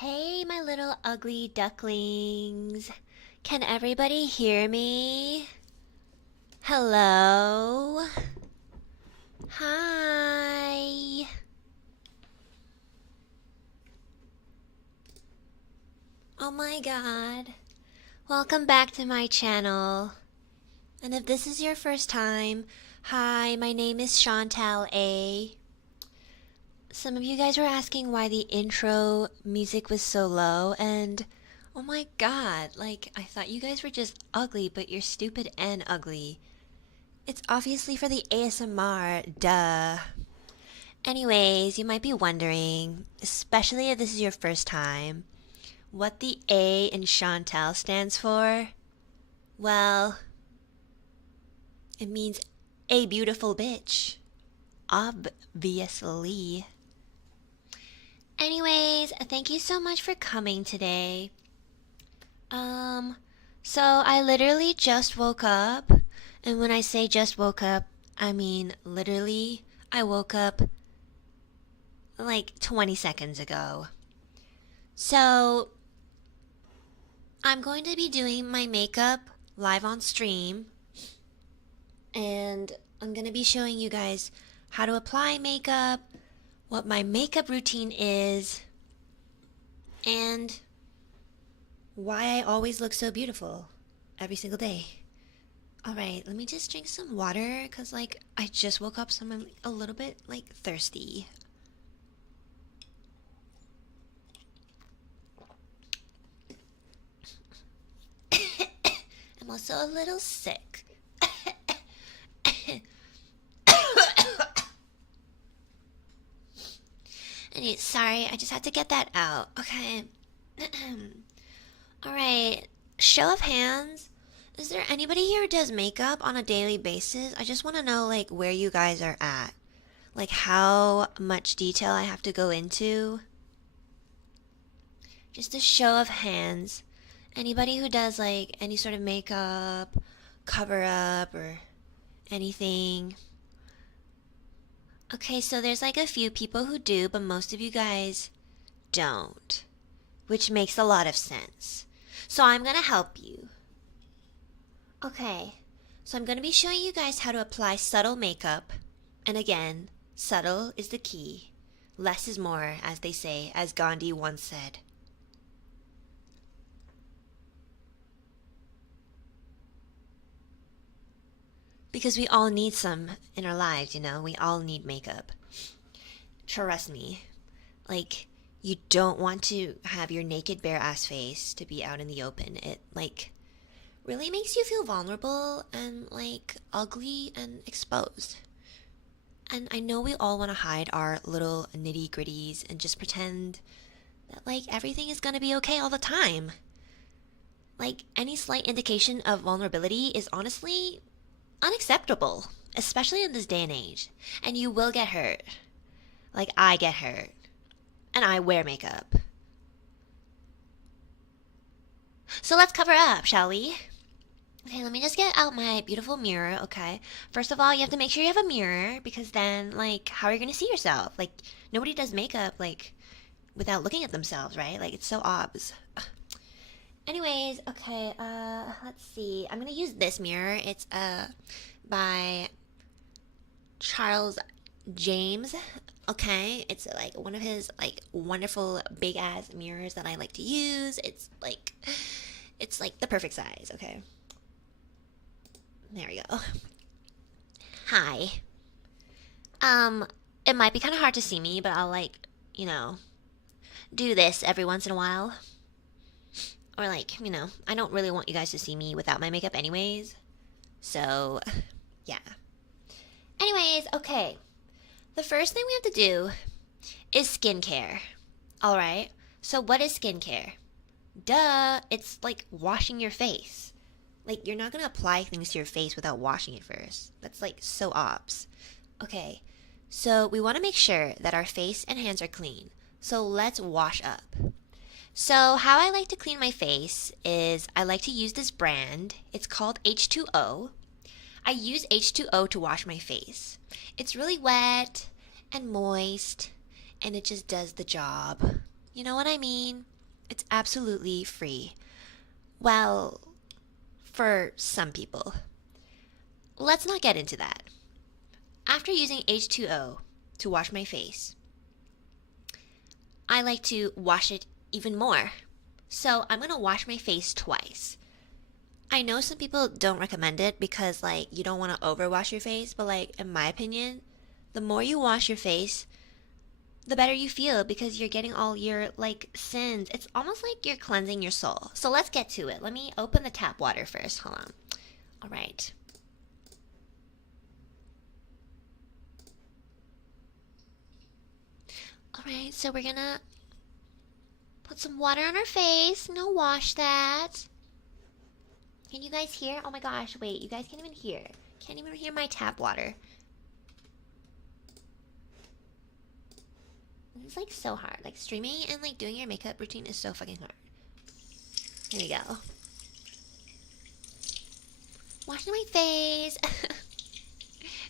Hey, my little ugly ducklings. Can everybody hear me? Hello? Hi. Oh my god. Welcome back to my channel. And if this is your first time, hi, my name is Chantal A. Some of you guys were asking why the intro music was so low, and oh my god, like, I thought you guys were just ugly, but you're stupid and ugly. It's obviously for the ASMR, duh. Anyways, you might be wondering, especially if this is your first time, what the A in Chantal stands for? Well, it means a beautiful bitch. Obviously. Anyways, thank you so much for coming today. So I literally just woke up, and when I say just woke up, I mean literally, I woke up like 20 seconds ago. So I'm going to be doing my makeup live on stream, and I'm going to be showing you guys how to apply makeup, what my makeup routine is, and why I always look so beautiful every single day. Alright, let me just drink some water, because, like, I just woke up, so I'm a little bit, like, thirsty. I'm also a little sick. Sorry, I just had to get that out. Okay. Alright, show of hands. Is there anybody here who does makeup on a daily basis? I just want to know, like, where you guys are at. Like, how much detail I have to go into. Just a show of hands. Anybody who does, like, any sort of makeup, cover up, or anything. Okay, so there's like a few people who do, but most of you guys don't, which makes a lot of sense. So I'm gonna help you. Okay, so I'm gonna be showing you guys how to apply subtle makeup. And again, subtle is the key. Less is more, as they say, as Gandhi once said. Because we all need some in our lives, you know? We all need makeup. Trust me. Like, you don't want to have your naked bare ass face to be out in the open. It, like, really makes you feel vulnerable and, like, ugly and exposed. And I know we all want to hide our little nitty gritties and just pretend that, like, everything is gonna be okay all the time. Like, any slight indication of vulnerability is honestly unacceptable, especially in this day and age. And you will get hurt. Like, I get hurt. And I wear makeup. So let's cover up, shall we? Okay, let me just get out my beautiful mirror, okay? First of all, you have to make sure you have a mirror, because then, like, how are you gonna see yourself? Like, nobody does makeup, like, without looking at themselves, right? Like, it's so obs. Anyways, okay, let's see. I'm gonna use this mirror. It's, by Charles James. Okay, it's like one of his, like, wonderful big ass mirrors that I like to use. It's like the perfect size. Okay, there we go. Hi. It might be kind of hard to see me, but I'll, like, you know, do this every once in a while. Or, like, you know, I don't really want you guys to see me without my makeup anyways. So, yeah. Anyways, okay. The first thing we have to do is skincare. Alright? So what is skincare? Duh, it's like washing your face. Like, you're not gonna apply things to your face without washing it first. That's, like, so obs. Okay, so we want to make sure that our face and hands are clean. So let's wash up. So how I like to clean my face is I like to use this brand. It's called H2O. I use H2O to wash my face. It's really wet and moist, and it just does the job. You know what I mean? It's absolutely free. Well, for some people. Let's not get into that. After using H2O to wash my face, I like to wash it even more. So I'm gonna wash my face twice. I know some people don't recommend it because like you don't want to overwash your face, but like in my opinion, the more you wash your face, the better you feel because you're getting all your like sins. It's almost like you're cleansing your soul. So let's get to it. Let me open the tap water first. Hold on. All right. All right, so we're gonna put some water on our face. I'm gonna wash that. Can you guys hear? Oh my gosh, wait, you guys can't even hear. Can't even hear my tap water. This is like so hard. Like streaming and like doing your makeup routine is so fucking hard. Here we go. Washing my face.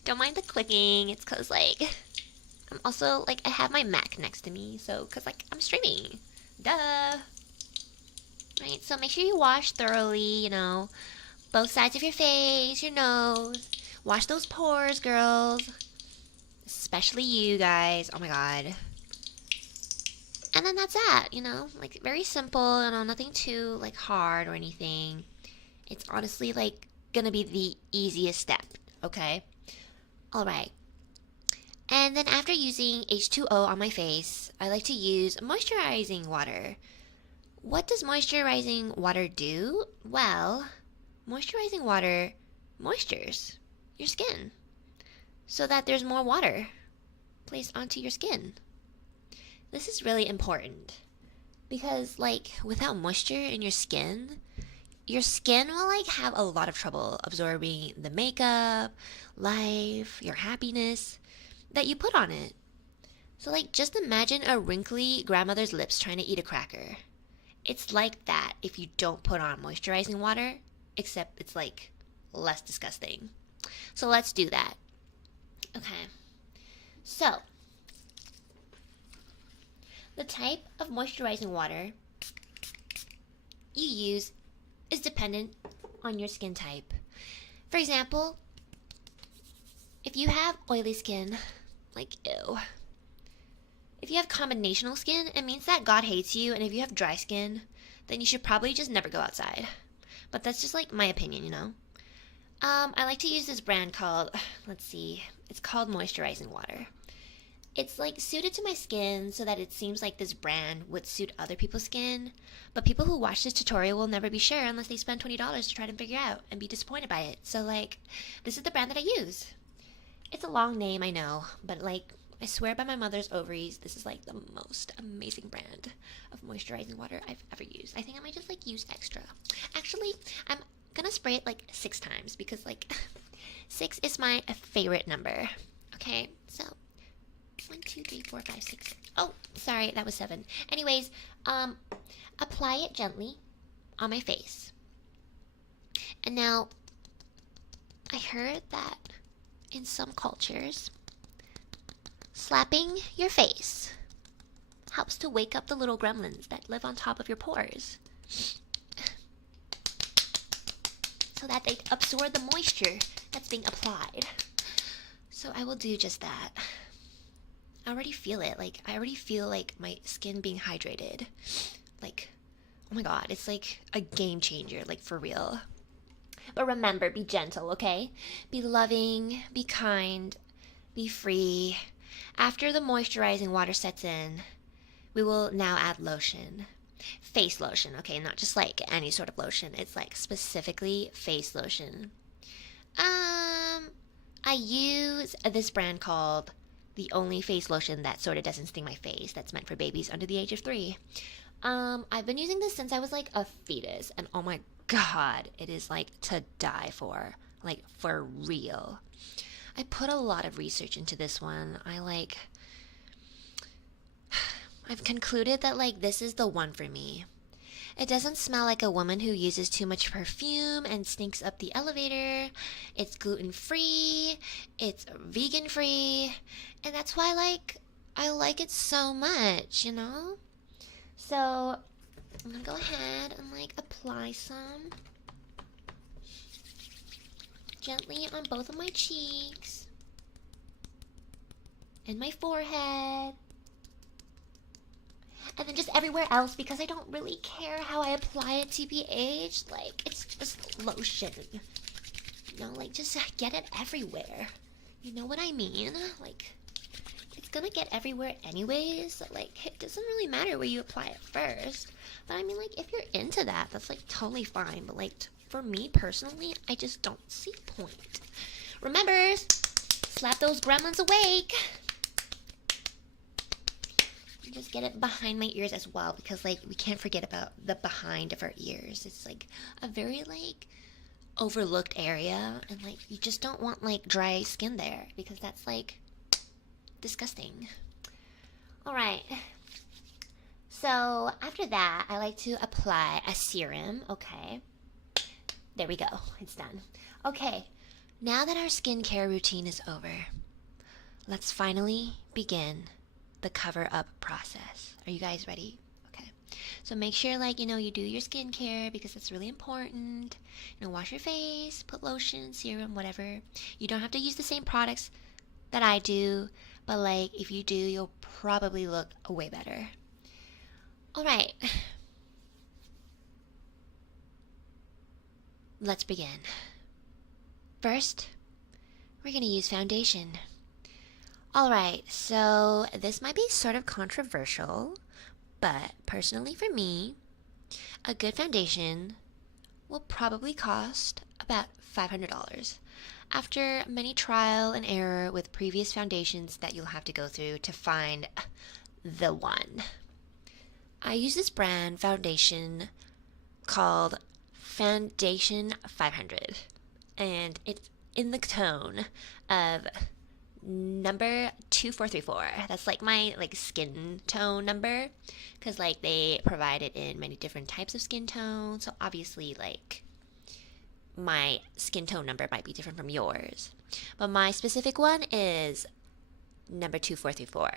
Don't mind the clicking. It's cause like I'm also like I have my Mac next to me, so cause like I'm streaming. Duh. Right, so make sure you wash thoroughly, you know, both sides of your face, your nose. Wash those pores, girls. Especially you guys. Oh my god. And then that's that, you know, like very simple, you know, nothing too like hard or anything. It's honestly like gonna be the easiest step, okay? Alright. And then after using H2O on my face, I like to use moisturizing water. What does moisturizing water do? Well, moisturizing water moistures your skin so that there's more water placed onto your skin. This is really important because like without moisture in your skin will like have a lot of trouble absorbing the makeup, life, your happiness that you put on it. So like just imagine a wrinkly grandmother's lips trying to eat a cracker. It's like that if you don't put on moisturizing water, except it's like less disgusting. So let's do that. Okay. So, the type of moisturizing water you use is dependent on your skin type. For example, if you have oily skin, like ew. If you have combinational skin, it means that God hates you, and if you have dry skin, then you should probably just never go outside. But that's just like my opinion, you know? I like to use this brand called, let's see, it's called Moisturizing Water. It's like suited to my skin so that it seems like this brand would suit other people's skin. But people who watch this tutorial will never be sure unless they spend $20 to try to figure out and be disappointed by it. So like, this is the brand that I use. It's a long name, I know, but like, I swear by my mother's ovaries, this is like the most amazing brand of moisturizing water I've ever used. I think I might just like use extra. Actually, I'm gonna spray it like 6 times because like 6 is my favorite number. Okay, so 1, 2, 3, 4, 5, 6. Oh, sorry, that was 7. Anyways, apply it gently on my face. And now, I heard that in some cultures, slapping your face helps to wake up the little gremlins that live on top of your pores so that they absorb the moisture that's being applied. So I will do just that. I already feel it. Like, I already feel like my skin being hydrated. Like, oh my god, it's like a game changer, like for real. But remember, be gentle, okay? Be loving, be kind, be free. After the moisturizing water sets in, we will now add lotion. Face lotion, okay? Not just like any sort of lotion. It's like specifically face lotion. I use this brand called the only face lotion that sort of doesn't sting my face. That's meant for babies under the age of 3. I've been using this since I was like a fetus, and oh my god, it is like to die for. Like, for real. I put a lot of research into this one. I've concluded that like this is the one for me. It doesn't smell like a woman who uses too much perfume and stinks up the elevator. It's gluten-free, it's vegan-free, and that's why like I like it so much, you know? So I'm gonna go ahead and like apply some gently on both of my cheeks and my forehead. And then just everywhere else, because I don't really care how I apply it, TBH. Like, it's just lotion. You know, like, just get it everywhere. You know what I mean? Like, it's gonna get everywhere anyways. So, like, it doesn't really matter where you apply it first. But I mean, like, if you're into that, that's, like, totally fine. But, like, for me, personally, I just don't see point. Remember, slap those gremlins awake. Just get it behind my ears as well, because like we can't forget about the behind of our ears. It's like a very like overlooked area, and like you just don't want like dry skin there, because that's like disgusting. All right, so after that I like to apply a serum. Okay, there we go, it's done. Okay, now that our skincare routine is over, let's finally begin the cover up process. Are you guys ready? Okay. So make sure like, you know, you do your skincare, because it's really important. You know, wash your face, put lotion, serum, whatever. You don't have to use the same products that I do, but like if you do, you'll probably look way better. All right. Let's begin. First, we're going to use foundation. Alright, so this might be sort of controversial, but personally for me, a good foundation will probably cost about $500 after many trial and error with previous foundations that you'll have to go through to find the one. I use this brand foundation called Foundation 500, and it's in the tone of number 2434. That's like my like skin tone number, because like they provide it in many different types of skin tones, so obviously like my skin tone number might be different from yours, but my specific one is number 2434.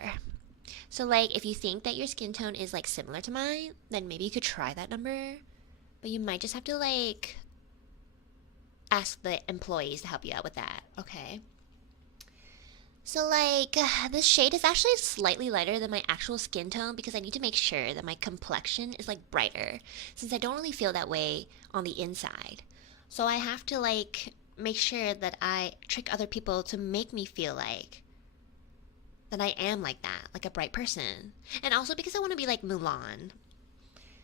So like if you think that your skin tone is like similar to mine, then maybe you could try that number, but you might just have to like ask the employees to help you out with that. Okay, so like this shade is actually slightly lighter than my actual skin tone, because I need to make sure that my complexion is like brighter, since I don't really feel that way on the inside. So I have to like make sure that I trick other people to make me feel like that I am like that, like a bright person. And also because I want to be like Mulan.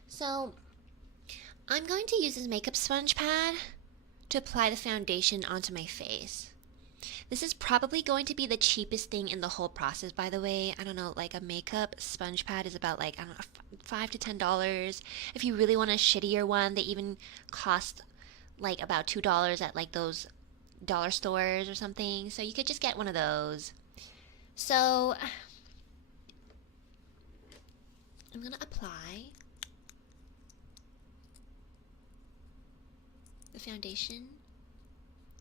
So I'm going to use this makeup sponge pad to apply the foundation onto my face. This is probably going to be the cheapest thing in the whole process, by the way. I don't know, like a makeup sponge pad is about like, I don't know, $5 to $10. If you really want a shittier one, they even cost like about $2 at like those dollar stores or something. So you could just get one of those. So I'm gonna apply the foundation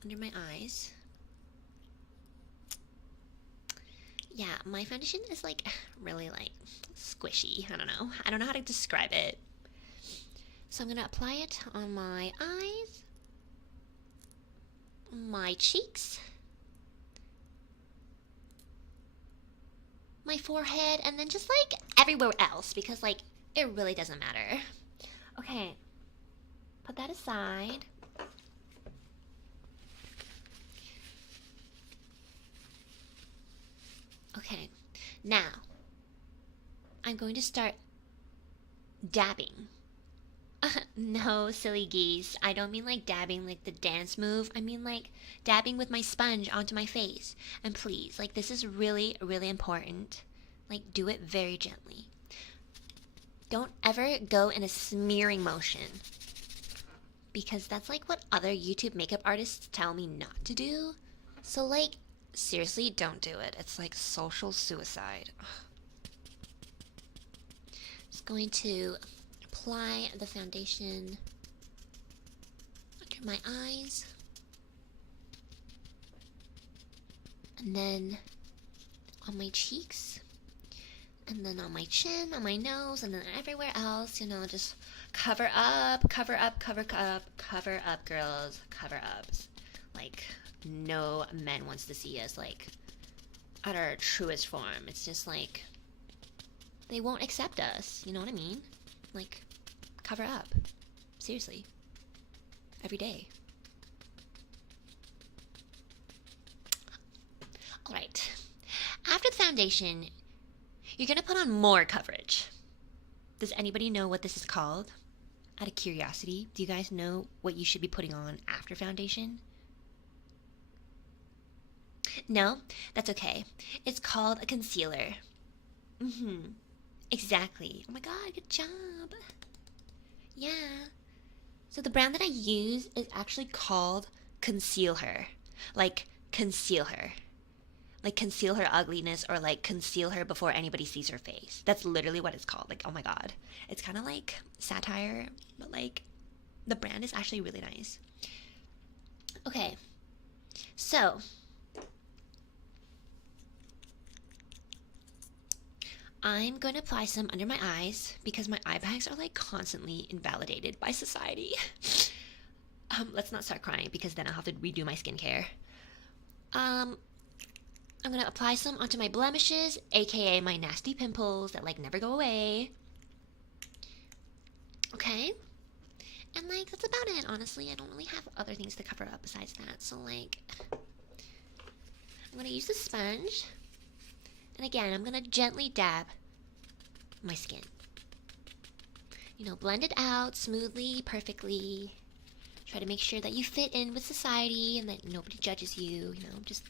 under my eyes. Yeah, my foundation is like really like squishy. I don't know how to describe it. So I'm gonna apply it on my eyes, my cheeks, my forehead, and then just like everywhere else, because like it really doesn't matter. Okay, put that aside. Okay, now I'm going to start dabbing. No, silly geese. I don't mean like dabbing like the dance move. I mean like dabbing with my sponge onto my face. And please, like this is really, really important. Like do it very gently. Don't ever go in a smearing motion, because that's like what other YouTube makeup artists tell me not to do. So like, seriously, don't do it. It's like social suicide. Just going to apply the foundation under my eyes, and then on my cheeks, And then on my chin, on my nose, and then everywhere else, you know, just cover up, cover up, cover up, cover up, girls, cover ups. Like, no man wants to see us, like, at our truest form. It's just like, they won't accept us, you know what I mean? Like, cover up. Seriously. Every day. Alright. After the foundation, you're gonna put on more coverage. Does anybody know what this is called? Out of curiosity, do you guys know what you should be putting on after foundation? No? That's okay. It's called a concealer. Exactly. Oh my god, good job. Yeah. So the brand that I use is actually called Conceal Her. Like, conceal her. Like, conceal her ugliness, or like conceal her before anybody sees her face. That's literally what it's called. Like, oh my god. It's kind of like satire, but like, the brand is actually really nice. Okay. So, I'm going to apply some under my eyes because my eye bags are like constantly invalidated by society. Let's not start crying because then I'll have to redo my skincare. I'm going to apply some onto my blemishes, aka my nasty pimples that like never go away. Okay. And like, that's about it, honestly. I don't really have other things to cover up besides that. So like, I'm going to use the sponge. And again, I'm going to gently dab my skin. You know, blend it out smoothly, perfectly. Try to make sure that you fit in with society and that nobody judges you. You know, just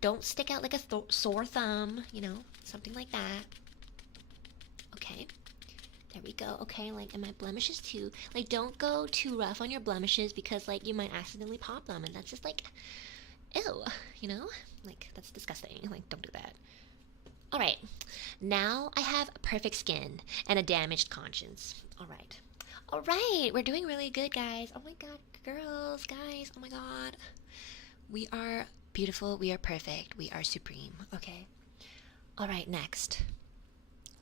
don't stick out like a sore thumb, you know, something like that. Okay. There we go. Okay, like, and my blemishes too. Like, don't go too rough on your blemishes because, like, you might accidentally pop them. And that's just, like, ew, you know? Like, that's disgusting. Like, don't do that. Alright, now I have perfect skin and a damaged conscience. Alright, we're doing really good, guys. Oh my god, girls, guys, oh my god. We are beautiful, we are perfect, we are supreme, okay? Alright, next.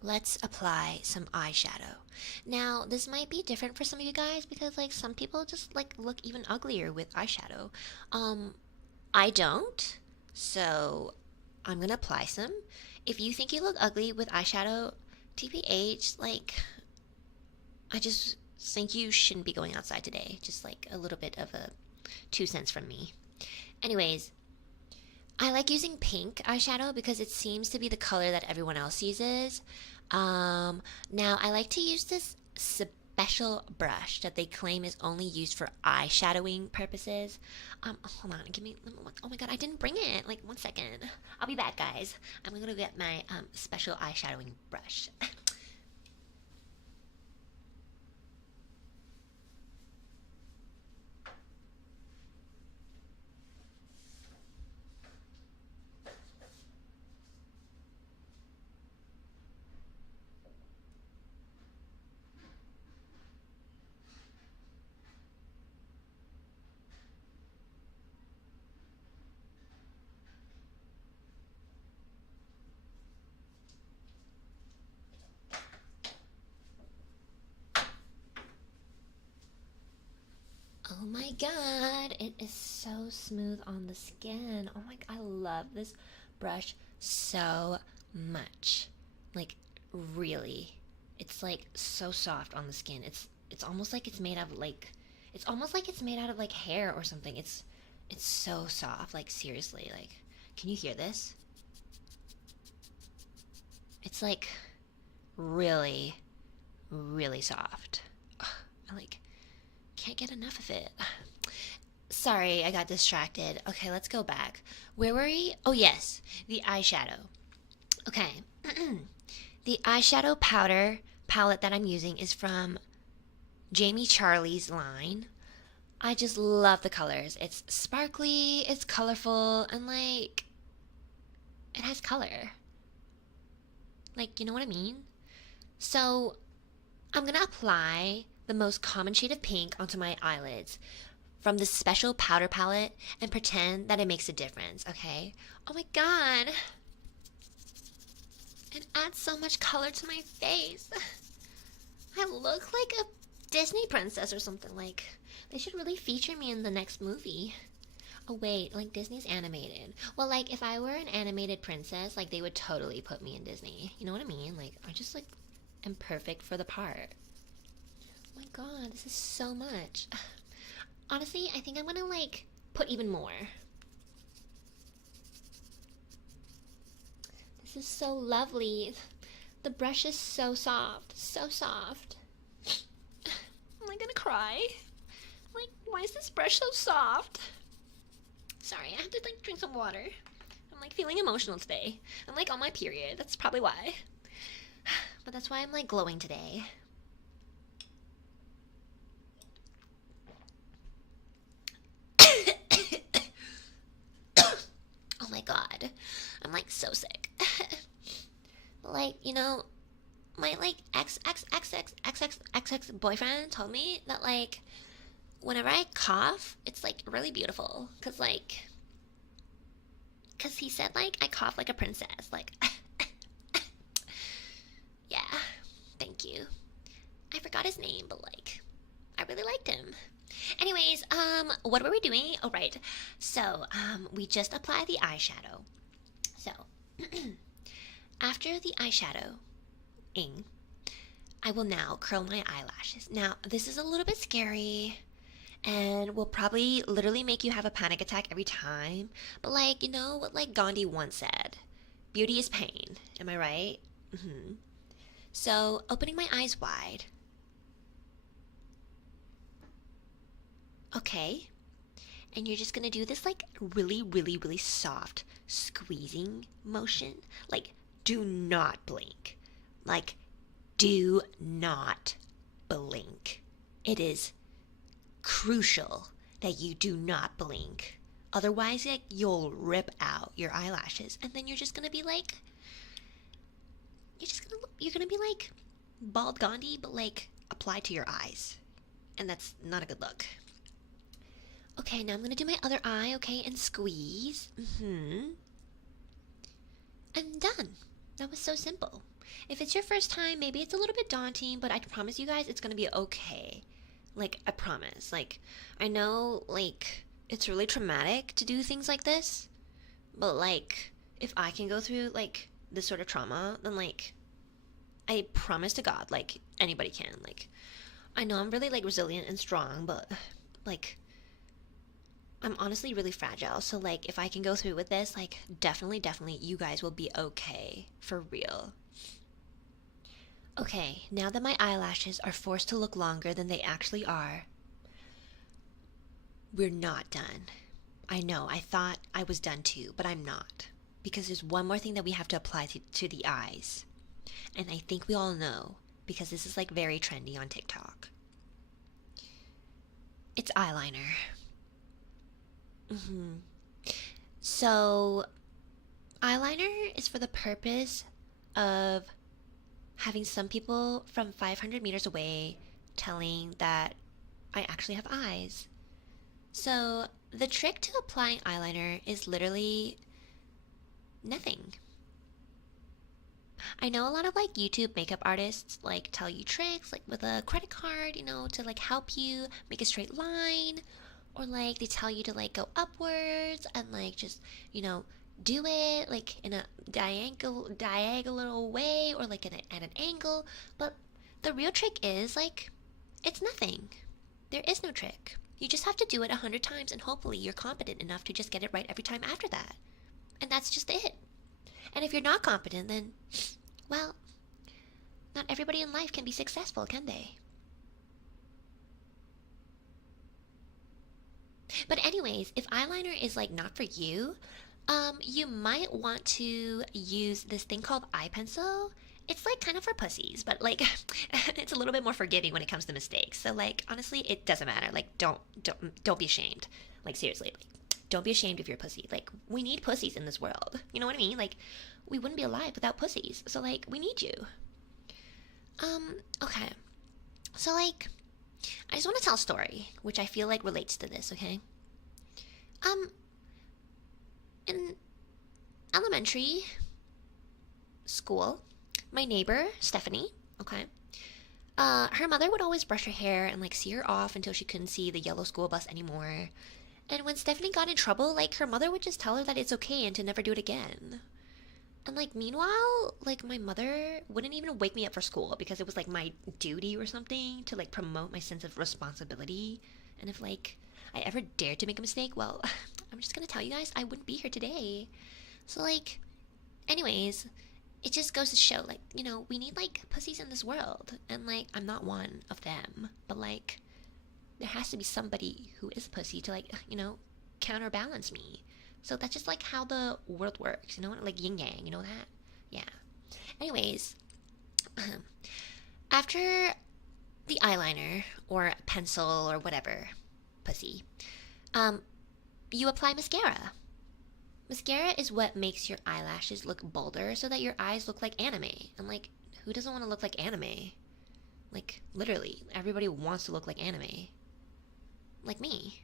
Let's apply some eyeshadow. Now, this might be different for some of you guys because, like, some people just, like, look even uglier with eyeshadow. I don't, so I'm gonna apply some. If you think you look ugly with eyeshadow, TBH, like, I just think you shouldn't be going outside today. Just like a little bit of a 2 cents from me. Anyways, I like using pink eyeshadow because it seems to be the color that everyone else uses. Now, I like to use this special brush that they claim is only used for eyeshadowing purposes. Hold on, oh my god, I didn't bring it. Like, 1 second. I'll be back, guys. I'm gonna go get my special eyeshadowing brush. Oh my god, it is so smooth on the skin. Oh my god, I love this brush so much. Like, really. It's like so soft on the skin. It's almost like it's made out of like, it's almost like it's made out of like hair or something. It's so soft, like, seriously. Like, can you hear this? It's like really, really soft. Ugh, I like can't get enough of it. Sorry, I got distracted. Okay, let's go back. Where were we? Oh yes, the eyeshadow. Okay. The eyeshadow powder palette that I'm using is from Jamie Charlie's line. I just love the colors. It's sparkly, it's colorful, and like, it has color. Like, you know what I mean? So, I'm gonna apply the most common shade of pink onto my eyelids from this special powder palette and pretend that it makes a difference, okay? Oh my god. It adds so much color to my face. I look like a Disney princess or something. Like, they should really feature me in the next movie. Oh wait, like Disney's animated. Well, like if I were an animated princess, like they would totally put me in Disney. You know what I mean? Like I just like am perfect for the part. Oh my god, this is so much. Honestly, I think I'm gonna like put even more. This is so lovely. The brush is so soft, so soft. Am I gonna cry? Like, why is this brush so soft? Sorry, I have to like drink some water. I'm like feeling emotional today. I'm like on my period. That's probably why. But that's why I'm like glowing today. Oh my god. I'm like so sick. Like, you know, my like ex boyfriend told me that like whenever I cough, it's like really beautiful. Cause he said like I cough like a princess. Like, yeah, thank you. I forgot his name, but like, I really liked him. Anyways, what were we doing? Oh, right. So, we just applied the eyeshadow. So, after the eyeshadowing, I will now curl my eyelashes. Now, this is a little bit scary and will probably literally make you have a panic attack every time. But like, you know what like Gandhi once said, beauty is pain. Am I right? So, opening my eyes wide. Okay. And you're just gonna do this like really, really, really soft squeezing motion. Like, do not blink. Like, do not blink. It is crucial that you do not blink. Otherwise, like, you'll rip out your eyelashes, and then you're just gonna be like, you're gonna be like bald Gandhi, but like applied to your eyes, and that's not a good look. Okay, now I'm gonna do my other eye, okay, and squeeze. And done. That was so simple. If it's your first time, maybe it's a little bit daunting, but I promise you guys it's gonna be okay. Like, I promise. Like, I know, like, it's really traumatic to do things like this, but like, if I can go through like this sort of trauma, then like, I promise to God, like, anybody can. Like, I know I'm really like resilient and strong, but like, I'm honestly really fragile. So like, if I can go through with this, like, definitely you guys will be okay. For real. Okay, now that my eyelashes are forced to look longer than they actually are, we're not done. I know, I thought I was done too, but I'm not. Because there's one more thing that we have to apply to the eyes. And I think we all know, because this is like very trendy on TikTok. It's eyeliner. So, eyeliner is for the purpose of having some people from 500 meters away telling that I actually have eyes. So, the trick to applying eyeliner is literally nothing. I know a lot of like YouTube makeup artists like tell you tricks like with a credit card, you know, to like help you make a straight line, or like they tell you to like go upwards and like just, you know, do it like in a diagonal way, or like at an angle. But the real trick is like, it's nothing. There is no trick. You just have to do it 100 times, and hopefully you're competent enough to just get it right every time after that. And that's just it. And if you're not competent, then, well, not everybody in life can be successful, can they? But anyways, if eyeliner is like not for you, you might want to use this thing called eye pencil. It's like kind of for pussies, but like it's a little bit more forgiving when it comes to mistakes. So like honestly, it doesn't matter. Like don't be ashamed. Like seriously, like, don't be ashamed if you're a pussy. Like we need pussies in this world. You know what I mean? Like we wouldn't be alive without pussies. So like we need you. Okay. So like I just want to tell a story which I feel like relates to this, okay? In elementary, school, my neighbor, Stephanie, okay, her mother would always brush her hair and like see her off until she couldn't see the yellow school bus anymore. And when Stephanie got in trouble, like her mother would just tell her that it's okay and to never do it again. And like meanwhile, like my mother wouldn't even wake me up for school because it was like my duty or something to like promote my sense of responsibility. And if like I ever dared to make a mistake, well, I'm just gonna tell you guys I wouldn't be here today. So like, anyways, it just goes to show like, you know, we need like pussies in this world. And like I'm not one of them, but like there has to be somebody who is a pussy to like, you know, counterbalance me. So that's just like how the world works, you know, like yin yang, you know that? Yeah. Anyways, after the eyeliner or pencil or whatever, pussy, you apply mascara. Mascara is what makes your eyelashes look bolder so that your eyes look like anime. And like, who doesn't want to look like anime? Like, literally, everybody wants to look like anime. Like me.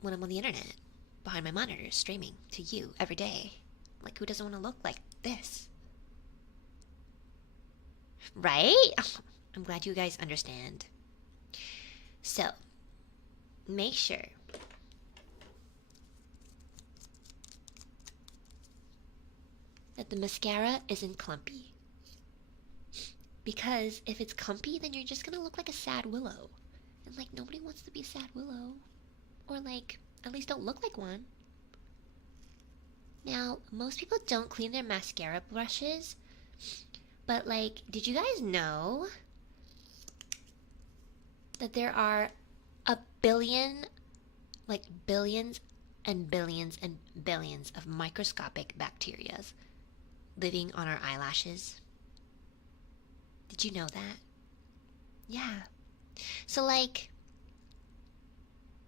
When I'm on the internet, behind my monitor, streaming to you every day. Like, who doesn't want to look like this? Right? I'm glad you guys understand. So, make sure that the mascara isn't clumpy. Because if it's clumpy, then you're just gonna look like a sad willow. And like, nobody wants to be a sad willow. Or like, at least don't look like one. Now, most people don't clean their mascara brushes. But like, did you guys know that there are a billion, like billions and billions and billions of microscopic bacteria living on our eyelashes? Did you know that? Yeah. So like,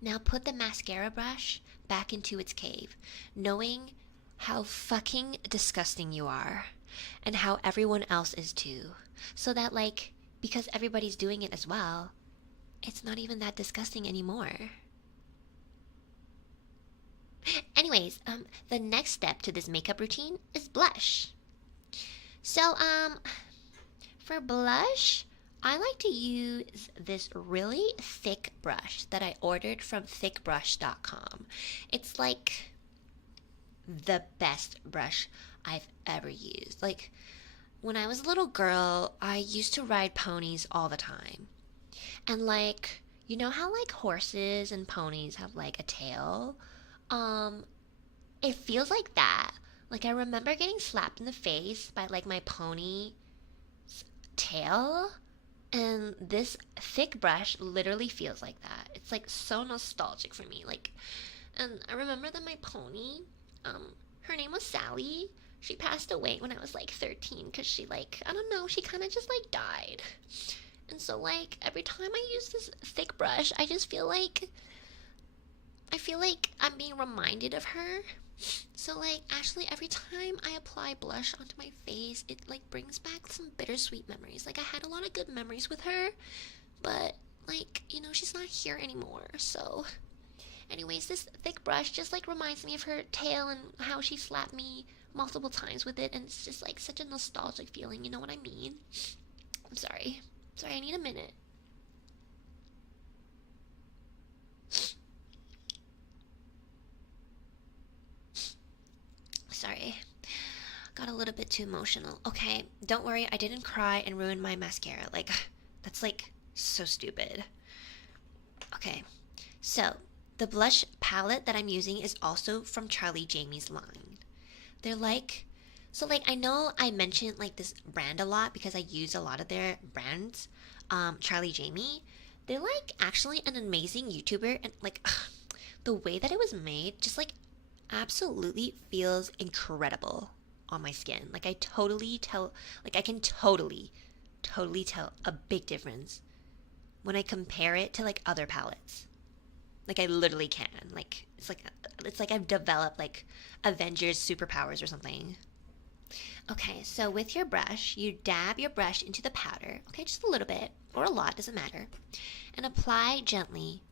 now put the mascara brush back into its cave, knowing how fucking disgusting you are and how everyone else is too. So that like, because everybody's doing it as well, it's not even that disgusting anymore. Anyways, the next step to this makeup routine is blush. So, for blush, I like to use this really thick brush that I ordered from thickbrush.com. It's like the best brush I've ever used. Like, when I was a little girl, I used to ride ponies all the time. And like, you know how like horses and ponies have like a tail? It feels like that. Like I remember getting slapped in the face by like my pony's tail, and this thick brush literally feels like that. It's like so nostalgic for me. Like, and I remember that my pony, her name was Sally. She passed away when I was like 13 because she like, I don't know, she kind of just like died. And so like every time I use this thick brush, I just feel like I'm being reminded of her. So like actually every time I apply blush onto my face, it like brings back some bittersweet memories. Like I had a lot of good memories with her, but like, you know, she's not here anymore. So anyways, this thick brush just like reminds me of her tail and how she slapped me multiple times with it, and it's just like such a nostalgic feeling, you know what I mean? I'm sorry, I need a minute. Sorry, got a little bit too emotional. Okay, don't worry, I didn't cry and ruin my mascara. Like, that's like so stupid. Okay, so the blush palette that I'm using is also from Charlie Jamie's line. They're like, so like I know I mentioned like this brand a lot because I use a lot of their brands. Charlie Jamie, they're like actually an amazing YouTuber, and like the way that it was made just like absolutely feels incredible on my skin. Like I totally tell, like I can totally tell a big difference when I compare it to like other palettes. Like I literally can. Like it's like I've developed like Avengers superpowers or something. Okay, so with your brush, you dab your brush into the powder, okay, just a little bit, or a lot, doesn't matter, and apply gently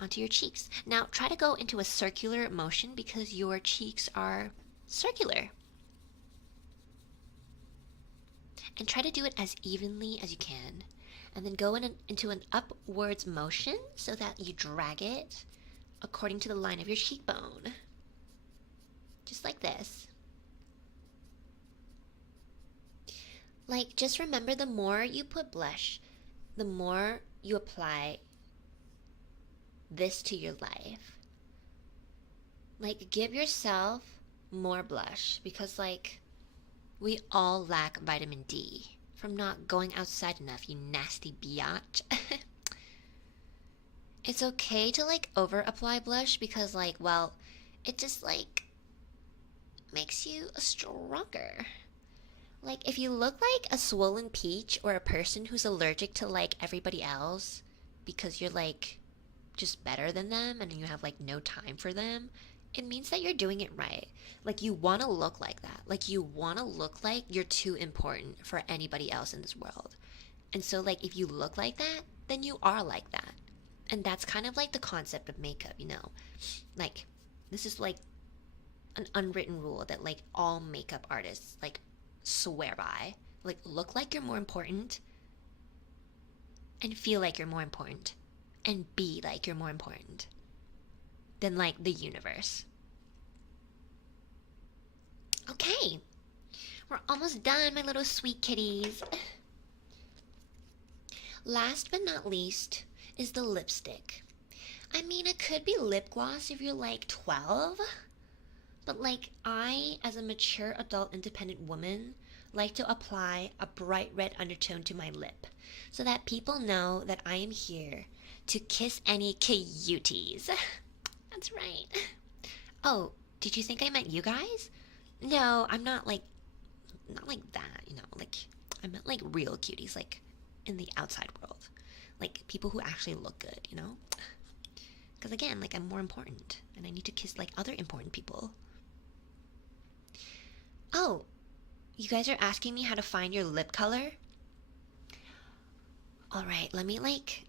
onto your cheeks. Now, try to go into a circular motion because your cheeks are circular. and try to do it as evenly as you can. And then go into an upwards motion so that you drag it according to the line of your cheekbone. Just like this. Like, just remember, the more you put blush, the more you apply this to your life. Like, give yourself more blush, because like we all lack vitamin D from not going outside enough, you nasty biatch. It's okay to like over apply blush because like, well, it just like makes you stronger. Like, if you look like a swollen peach or a person who's allergic to like everybody else because you're like just better than them and you have like no time for them, it means that you're doing it right. Like, you want to look like that. Like, you want to look like you're too important for anybody else in this world. And so like, if you look like that, then you are like that. And that's kind of like the concept of makeup, you know? Like, this is like an unwritten rule that like all makeup artists like swear by. Like, look like you're more important and feel like you're more important and be like you're more important than like the universe. Okay, we're almost done, my little sweet kitties. Last but not least is the lipstick. I mean, it could be lip gloss if you're like 12, but like, I, as a mature adult independent woman, like to apply a bright red undertone to my lip so that people know that I am here to kiss any cuties. That's right. Oh, did you think I meant you guys? No, I'm not like that, you know, like, I meant like real cuties, like in the outside world. Like people who actually look good, you know? Because again, like, I'm more important and I need to kiss like other important people. Oh, you guys are asking me how to find your lip color? Alright, let me like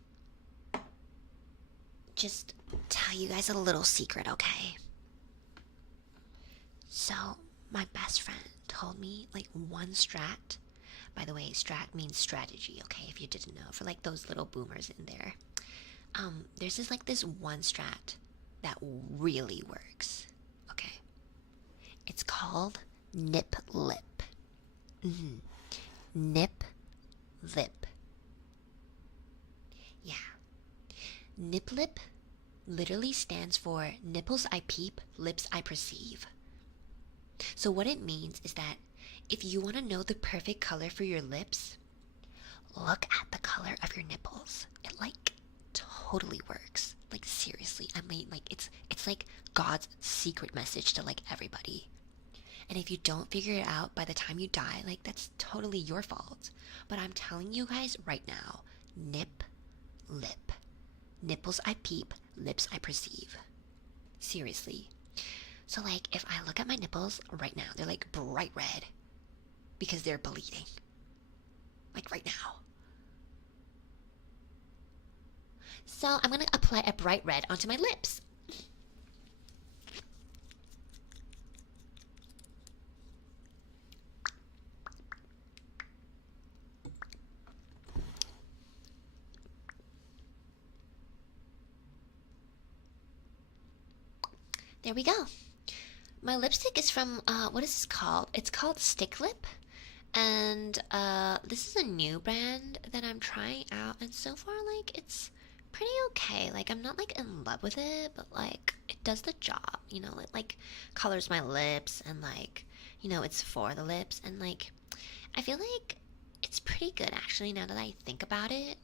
just tell you guys a little secret, okay? So, my best friend told me like one strat. By the way, strat means strategy, okay, if you didn't know, for like those little boomers in there. There's this one strat that really works, okay? It's called nip lip. Nip lip. Yeah. Nip lip literally stands for nipples I peep, lips I perceive. So what it means is that if you want to know the perfect color for your lips, look at the color of your nipples. It like totally works. Like, seriously, I mean, like, it's like God's secret message to like everybody. And if you don't figure it out by the time you die, like, that's totally your fault. But I'm telling you guys right now, nip lip. Nipples I peep, lips I perceive. Seriously. So like, if I look at my nipples right now, they're like bright red because they're bleeding. Like right now. So I'm gonna apply a bright red onto my lips. There we go. My lipstick is from, what is this called? It's called Stick Lip. And this is a new brand that I'm trying out. And so far, like, it's pretty okay. Like, I'm not, like, in love with it. But, like, it does the job. You know, it, like, colors my lips. And, like, you know, it's for the lips. And, like, I feel like it's pretty good, actually, now that I think about it.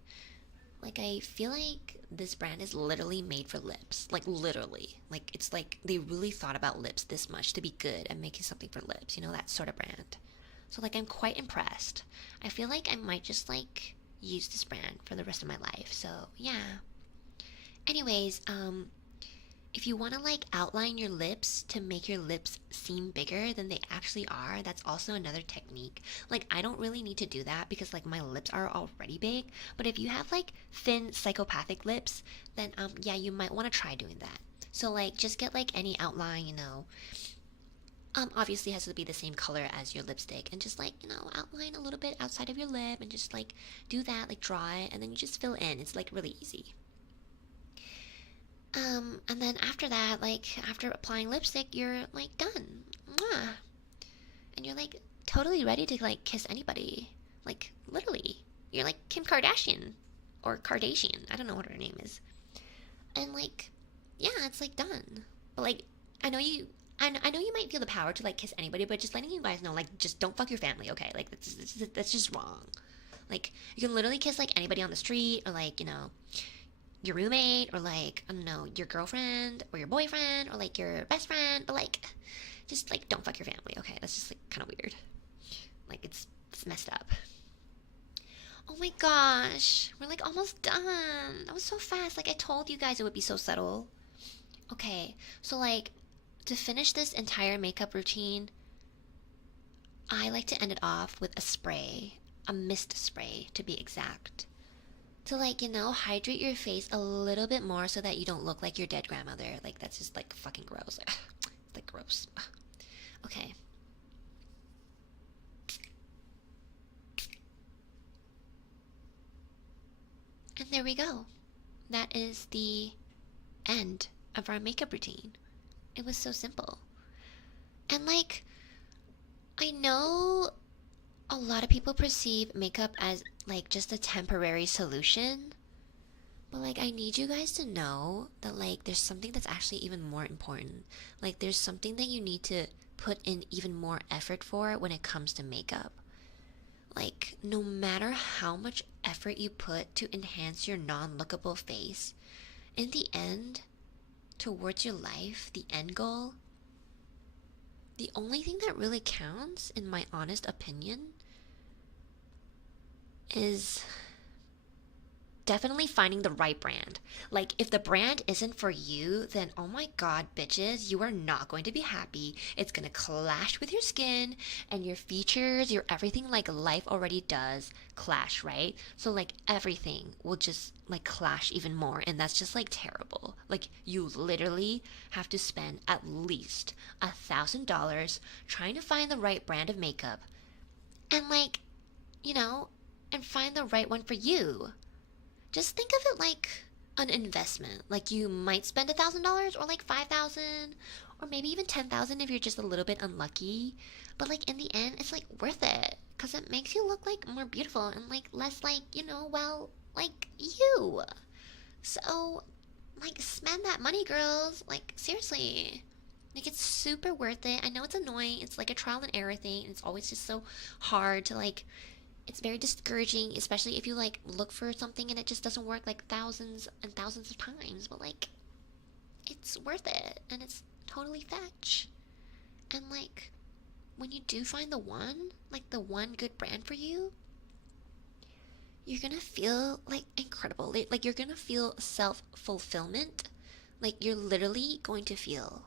Like, I feel like this brand is literally made for lips. Like, literally. Like, it's like they really thought about lips this much to be good at making something for lips. You know, that sort of brand. So, like, I'm quite impressed. I feel like I might just, like, use this brand for the rest of my life. So, yeah. Anyways, if you want to, like, outline your lips to make your lips seem bigger than they actually are, that's also another technique. Like, I don't really need to do that because, like, my lips are already big. But if you have, like, thin psychopathic lips, then, yeah, you might want to try doing that. So, like, just get, like, any outline, you know, Obviously it has to be the same color as your lipstick, and just like, you know, outline a little bit outside of your lip and just like do that, like draw it, and then you just fill in. It's like really easy. And then after that, like after applying lipstick, you're like done. Mwah. And you're like totally ready to like kiss anybody. Like literally. You're like Kim Kardashian or Kardashian. I don't know what her name is. And like, yeah, it's like done. But like, I know you. I know you might feel the power to like kiss anybody, but just letting you guys know, like, just don't fuck your family, okay? Like, that's just wrong. Like, you can literally kiss like anybody on the street, or like, you know, your roommate, or like, I don't know, your girlfriend or your boyfriend or like your best friend, but like, just like don't fuck your family, okay? That's just like kind of weird. Like, it's messed up. Oh my gosh, we're like almost done. That was so fast. Like, I told you guys it would be so subtle. Okay, so like, to finish this entire makeup routine, I like to end it off with a spray, a mist spray to be exact. To like, you know, hydrate your face a little bit more so that you don't look like your dead grandmother. Like, that's just like fucking gross. Like, gross. Okay. And there we go. That is the end of our makeup routine. It was so simple. And like, I know a lot of people perceive makeup as like just a temporary solution. But like, I need you guys to know that like there's something that's actually even more important. Like, there's something that you need to put in even more effort for when it comes to makeup. Like, no matter how much effort you put to enhance your non-lookable face, in the end, towards your life, the end goal, the only thing that really counts, in my honest opinion, is definitely finding the right brand. Like, if the brand isn't for you, then oh my god, bitches, you are not going to be happy. It's gonna clash with your skin and your features, your everything, like life already does clash, right? So like everything will just like clash even more, and that's just like terrible. Like, you literally have to spend at least $1,000 trying to find the right brand of makeup, and like, you know, and find the right one for you. Just think of it like an investment. Like, you might spend $1,000 or like 5,000 or maybe even 10,000 if you're just a little bit unlucky. But like in the end, it's like worth it because it makes you look like more beautiful and like less like, you know, well, like you. So like, spend that money, girls. Like, seriously. Like, it's super worth it. I know it's annoying. It's like a trial and error thing. And it's always just so hard to like, it's very discouraging, especially if you like look for something and it just doesn't work like thousands and thousands of times. But like, it's worth it, and it's totally fetch. And like, when you do find the one, like the one good brand for you, you're gonna feel like incredible. Like, you're gonna feel self-fulfillment. Like, you're literally going to feel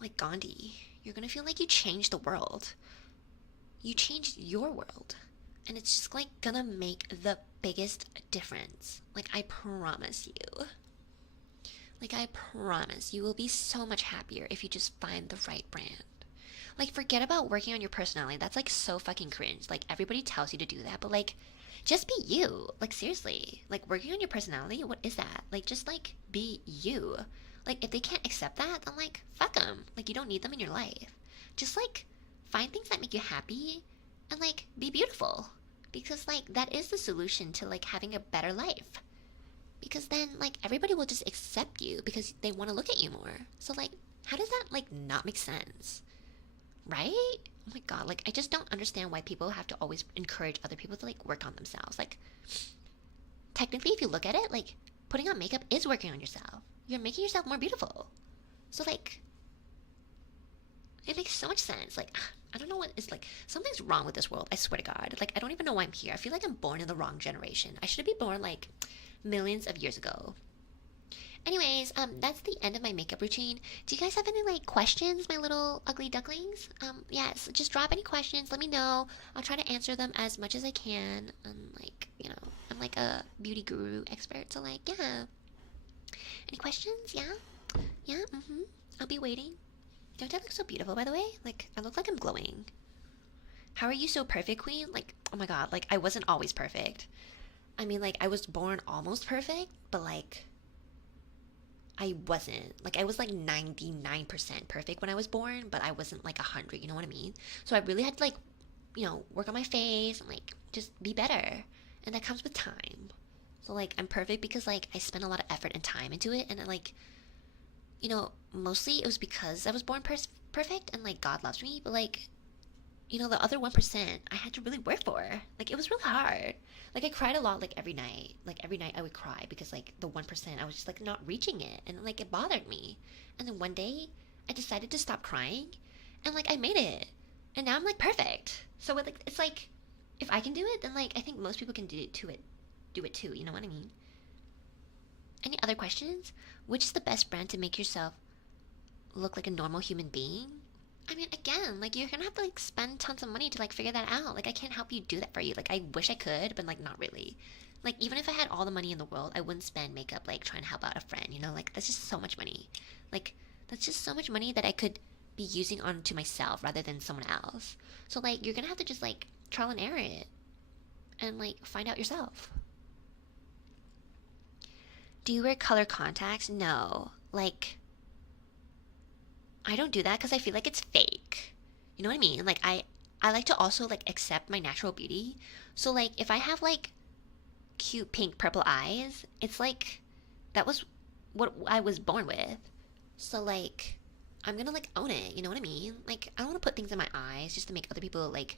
like Gandhi. You're gonna feel like you changed the world. You changed your world, and it's just like gonna make the biggest difference. Like, I promise you. Like, I promise you will be so much happier if you just find the right brand. Like, forget about working on your personality. That's like so fucking cringe. Like, everybody tells you to do that, but like, just be you. Like, seriously. Like, working on your personality, what is that? Like, just like be you. Like, if they can't accept that, then like, fuck them. Like, you don't need them in your life. Just like, find things that make you happy and like be beautiful, because like that is the solution to like having a better life, because then like everybody will just accept you because they want to look at you more. So like, how does that like not make sense, right? Oh my god, like, I just don't understand why people have to always encourage other people to like work on themselves. Like, technically, if you look at it, like, putting on makeup is working on yourself. You're making yourself more beautiful. So like, it makes so much sense. Like, I don't know what is like, something's wrong with this world. I swear to God. Like, I don't even know why I'm here. I feel like I'm born in the wrong generation. I should be born like millions of years ago. Anyways, that's the end of my makeup routine. Do you guys have any like questions, my little ugly ducklings? Yes, just drop any questions. Let me know. I'll try to answer them as much as I can. Like, you know, I'm like a beauty guru expert, so like, yeah. Any questions? Yeah, yeah. I'll be waiting. Don't I look so beautiful, by the way? Like, I look like I'm glowing. How are you so perfect, queen? Like, oh my god, like, I wasn't always perfect. I mean, like, I was born almost perfect, but, like, I wasn't. Like, I was, like, 99% perfect when I was born, but I wasn't, like, 100, you know what I mean? So I really had to, like, work on my face and, like, just be better. And that comes with time. So, like, I'm perfect because, like, I spent a lot of effort and time into it, and, like, mostly it was because I was born perfect and, like, God loves me, but, like, the other 1% I had to really work for. Like, it was really hard. Like, I cried a lot, like, every night. Like, every night I would cry because, like, the 1% I was just, like, not reaching it. And, like, it bothered me. And then one day, I decided to stop crying. And, like, I made it. And now I'm, like, perfect. So, like, it's, like, if I can do it, then, like, I think most people can do it too. You know what I mean? Any other questions? Which is the best brand to make yourself look like a normal human being? I mean, again, like, you're gonna have to, like, spend tons of money to, like, figure that out. Like, I can't help you do that for you. Like, I wish I could, but, like, not really. Like, even if I had all the money in the world, I wouldn't spend makeup, like, trying to help out a friend, Like, that's just so much money. Like, that's just so much money that I could be using onto myself rather than someone else. So, like, you're gonna have to just, like, trial and error it. And, like, find out yourself. Do you wear color contacts? No. Like, I don't do that because I feel like it's fake. You know what I mean? Like, I like to also, like, accept my natural beauty. So, like, if I have, like, cute pink purple eyes, it's like that was what I was born with. So, like, I'm gonna, like, own it. You know what I mean? Like, I don't want to put things in my eyes just to make other people, like,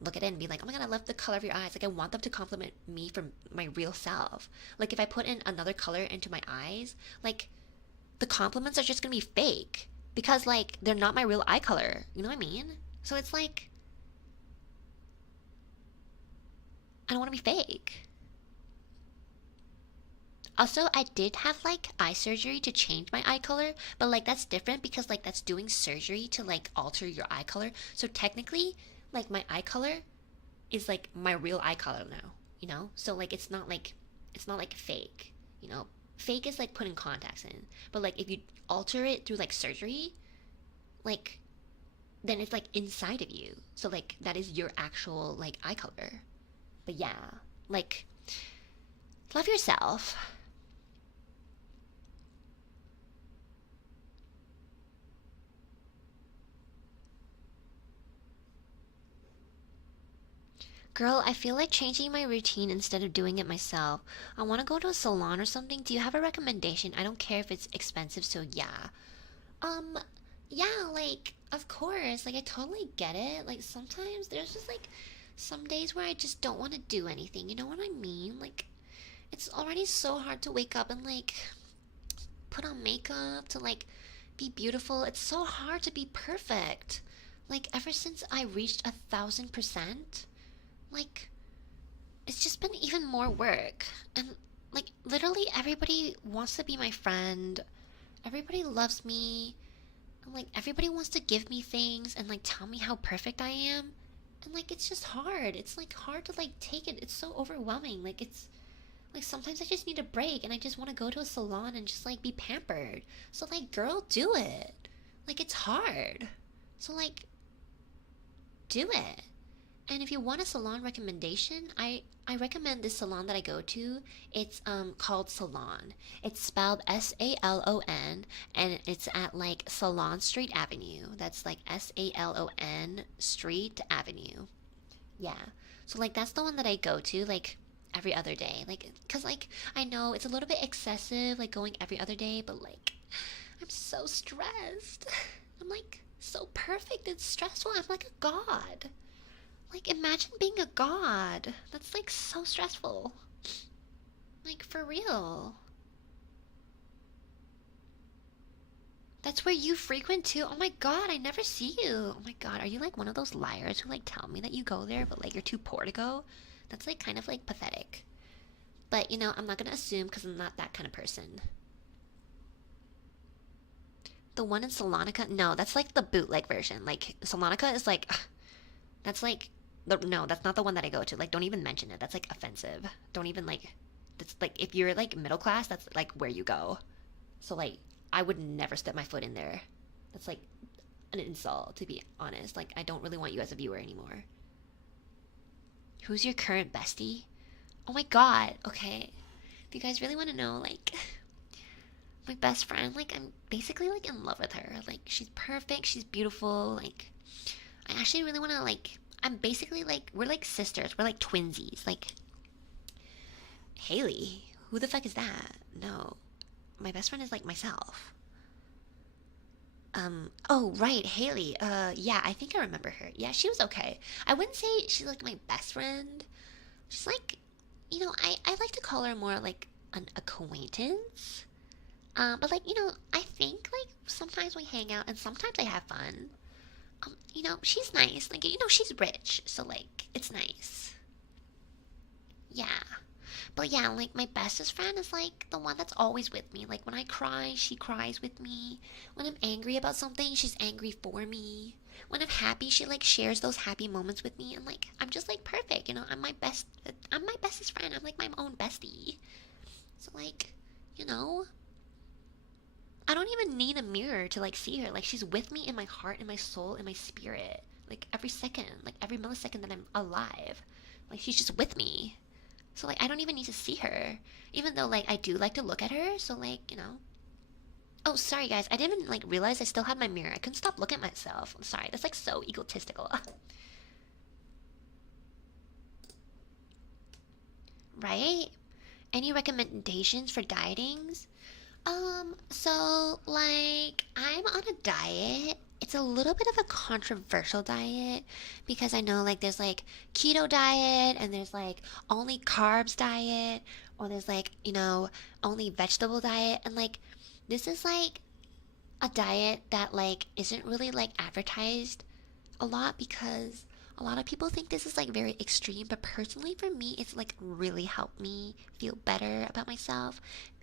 look at it and be like, oh my god, I love the color of your eyes. Like, I want them to compliment me from my real self. Like, if I put in another color into my eyes, like, the compliments are just gonna be fake. Because, like, they're not my real eye color. You know what I mean? So it's like, I don't want to be fake. Also, I did have, like, eye surgery to change my eye color. But, like, that's different because, like, that's doing surgery to, like, alter your eye color. So technically, like, my eye color is, like, my real eye color now. So, like, it's not like fake. Fake is, like, putting contacts in. But, like, if you alter it through, like, surgery, like, then it's, like, inside of you. So, like, that is your actual, like, eye color. But yeah, like, love yourself. Girl, I feel like changing my routine instead of doing it myself. I want to go to a salon or something. Do you have a recommendation? I don't care if it's expensive, so yeah. Um, yeah, like, of course. Like, I totally get it. Like, sometimes there's just, like, some days where I just don't want to do anything. You know what I mean? Like, it's already so hard to wake up and, like, put on makeup to, like, be beautiful. It's so hard to be perfect. Like, ever since I reached 1,000%, like, it's just been even more work. And, like, literally everybody wants to be my friend. Everybody loves me. And, like, everybody wants to give me things and, like, tell me how perfect I am. And, like, it's just hard. It's, like, hard to, like, take it. It's so overwhelming. Like, it's, like, sometimes I just need a break and I just want to go to a salon and just, like, be pampered. So, like, girl, do it. Like, it's hard. So, like, do it. And if you want a salon recommendation, I recommend this salon that I go to. It's called Salon. It's spelled SALON, and it's at, like, Salon Street Avenue. That's, like, SALON Street Avenue. Yeah. So, like, that's the one that I go to, like, every other day. Like, cause, like, I know it's a little bit excessive, like, going every other day, but, like, I'm so stressed. I'm, like, so perfect. It's stressful. I'm like a god. Like, imagine being a god. That's, like, so stressful. Like, for real. That's where you frequent too? Oh my god, I never see you. Oh my god, are you, like, one of those liars who, like, tell me that you go there, but, like, you're too poor to go? That's, like, kind of, like, pathetic. But, I'm not gonna assume because I'm not that kind of person. The one in Salonica? No, that's, like, the bootleg version. Like, Salonica is, like, that's, like, no, that's not the one that I go to. Like, don't even mention it. That's, like, offensive. Don't even, like, that's, like, if you're, like, middle class, that's, like, where you go. So, like, I would never step my foot in there. That's like an insult, to be honest. Like, I don't really want you as a viewer anymore. Who's your current bestie? Oh my god, okay. If you guys really want to know, like, my best friend, like, I'm basically, like, in love with her. Like, she's perfect, she's beautiful, like, I actually really want to, like, I'm basically, like, we're, like, sisters. We're, like, twinsies. Like, Haley? Who the fuck is that? No. My best friend is, like, myself. Oh, right, Haley. Yeah, I think I remember her. Yeah, she was okay. I wouldn't say she's, like, my best friend. She's, like, you know, I like to call her more, like, an acquaintance. But, like, you know, I think, like, sometimes we hang out and sometimes I have fun. You know, she's nice. Like, you know, she's rich, so, like, it's nice. Yeah. But yeah, like, my bestest friend is, like, the one that's always with me. Like, when I cry, she cries with me. When I'm angry about something, she's angry for me. When I'm happy, she, like, shares those happy moments with me. And, like, I'm just, like, perfect, you know? I'm my bestest friend. I'm, like, my own bestie. So, like, you know, I don't even need a mirror to, like, see her. Like, she's with me in my heart, in my soul, in my spirit. Like, every second, like, every millisecond that I'm alive. Like, she's just with me. So, like, I don't even need to see her. Even though, like, I do like to look at her. So, like, you know. Oh, sorry, guys. I didn't, like, realize I still had my mirror. I couldn't stop looking at myself. I'm sorry. That's, like, so egotistical. Right? Any recommendations for dietings? So, like, I'm on a diet. It's a little bit of a controversial diet because I know, like, there's, like, keto diet and there's, like, only carbs diet or there's, like, you know, only vegetable diet. And, like, this is, like, a diet that, like, isn't really, like, advertised a lot because a lot of people think this is, like, very extreme, but personally for me it's, like, really helped me feel better about myself.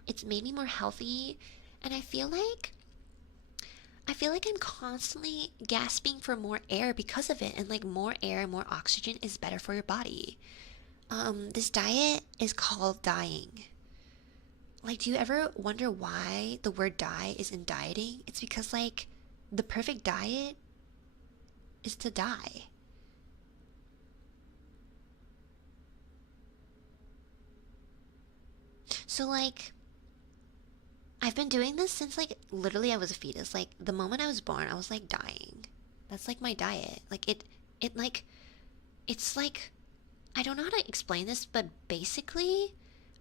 It's made me more healthy, and I feel like I'm constantly gasping for more air because of it, and, like, more air, more oxygen is better for your body. This diet is called dying. Like, do you ever wonder why the word die is in dieting? It's because, like, the perfect diet is to die. So, like, I've been doing this since, like, literally I was a fetus. Like, the moment I was born, I was, like, dying. That's, like, my diet. Like, like, it's like, I don't know how to explain this, but basically,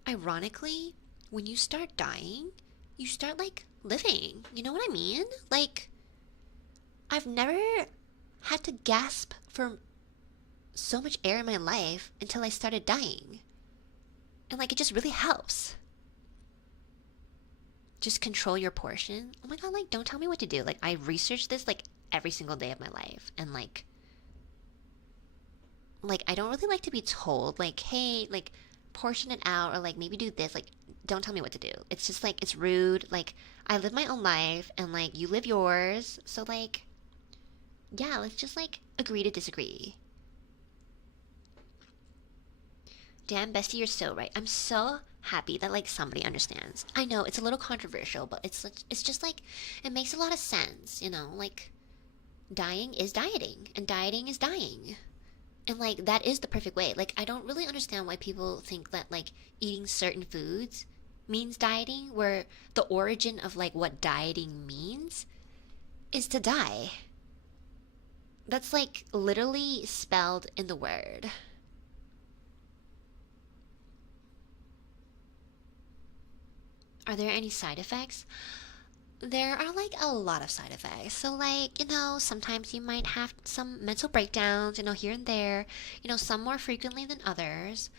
ironically, when you start dying, you start, like, living. You know what I mean? Like, I've never had to gasp for so much air in my life until I started dying. And, like, it just really helps. Just control your portion. Oh my god, like, don't tell me what to do. Like, I research this, like, every single day of my life. And, like, I don't really like to be told, like, hey, like, portion it out, or, like, maybe do this. Like, don't tell me what to do. It's just, like, it's rude. Like, I live my own life, and, like, you live yours. So, like, yeah, let's just, like, agree to disagree. Damn, bestie, you're so right. I'm so happy that, like, somebody understands. I know it's a little controversial, but it's just, like, it makes a lot of sense, you know? Like, dying is dieting, and dieting is dying. And, like, that is the perfect way. Like, I don't really understand why people think that, like, eating certain foods means dieting, where the origin of, like, what dieting means is to die. That's, like, literally spelled in the word. Are there any side effects? There are, like, a lot of side effects. So, like, you know, sometimes you might have some mental breakdowns, you know, here and there, you know, some more frequently than others.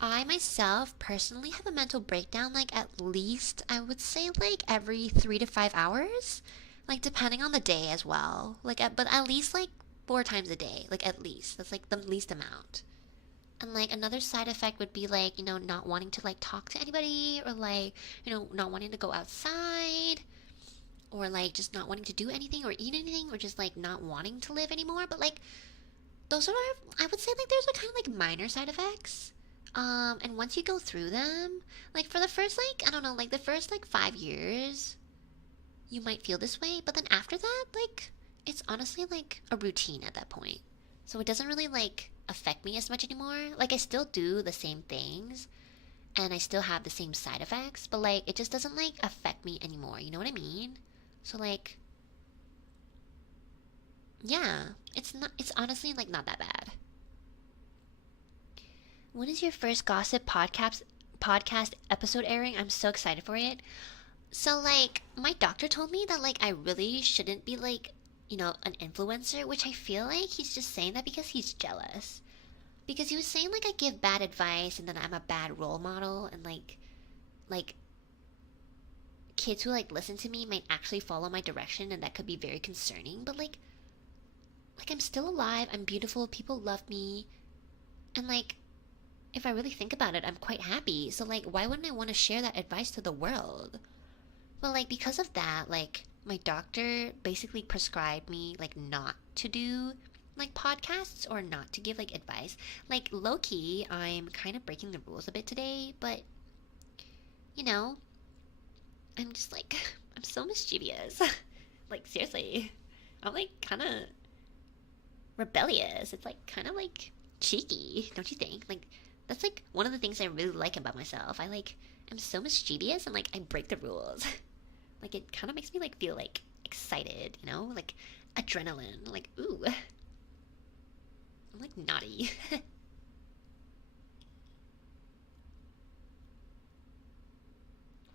I myself personally have a mental breakdown, like, at least, I would say, like, every 3 to 5 hours, like, depending on the day as well. Like, but at least, like, 4 times a day, like, at least. That's, like, the least amount. And, like, another side effect would be, like, you know, not wanting to, like, talk to anybody, or, like, you know, not wanting to go outside, or, like, just not wanting to do anything or eat anything, or just, like, not wanting to live anymore. But, like, those are, I would say, like, there's, kind of, like, minor side effects. And once you go through them, like, for the first, like, I don't know, like, the first, like, 5 years, you might feel this way, but then after that, like, it's honestly like a routine at that point. So it doesn't really like affect me as much anymore. Like, I still do the same things and I still have the same side effects, but like, it just doesn't like affect me anymore. You know what I mean? So like, yeah, it's honestly like not that bad. When is your first gossip podcast episode airing? I'm so excited for it. So like my doctor told me that like I really shouldn't be like, an influencer, which I feel like he's just saying that because he's jealous. Because he was saying like I give bad advice and then I'm a bad role model and like kids who like listen to me might actually follow my direction and that could be very concerning, but like I'm still alive, I'm beautiful, people love me, and like if I really think about it, I'm quite happy. So like why wouldn't I want to share that advice to the world? But like because of that, like my doctor basically prescribed me like not to do like podcasts or not to give like advice. Like low key, I'm kind of breaking the rules a bit today, but you know, I'm just like I'm so mischievous. Like seriously. I'm like kind of rebellious. It's like kind of like cheeky, don't you think? Like that's like one of the things I really like about myself. I'm so mischievous and like I break the rules. Like it kind of makes me like feel like excited, like adrenaline. Like ooh, I'm like naughty.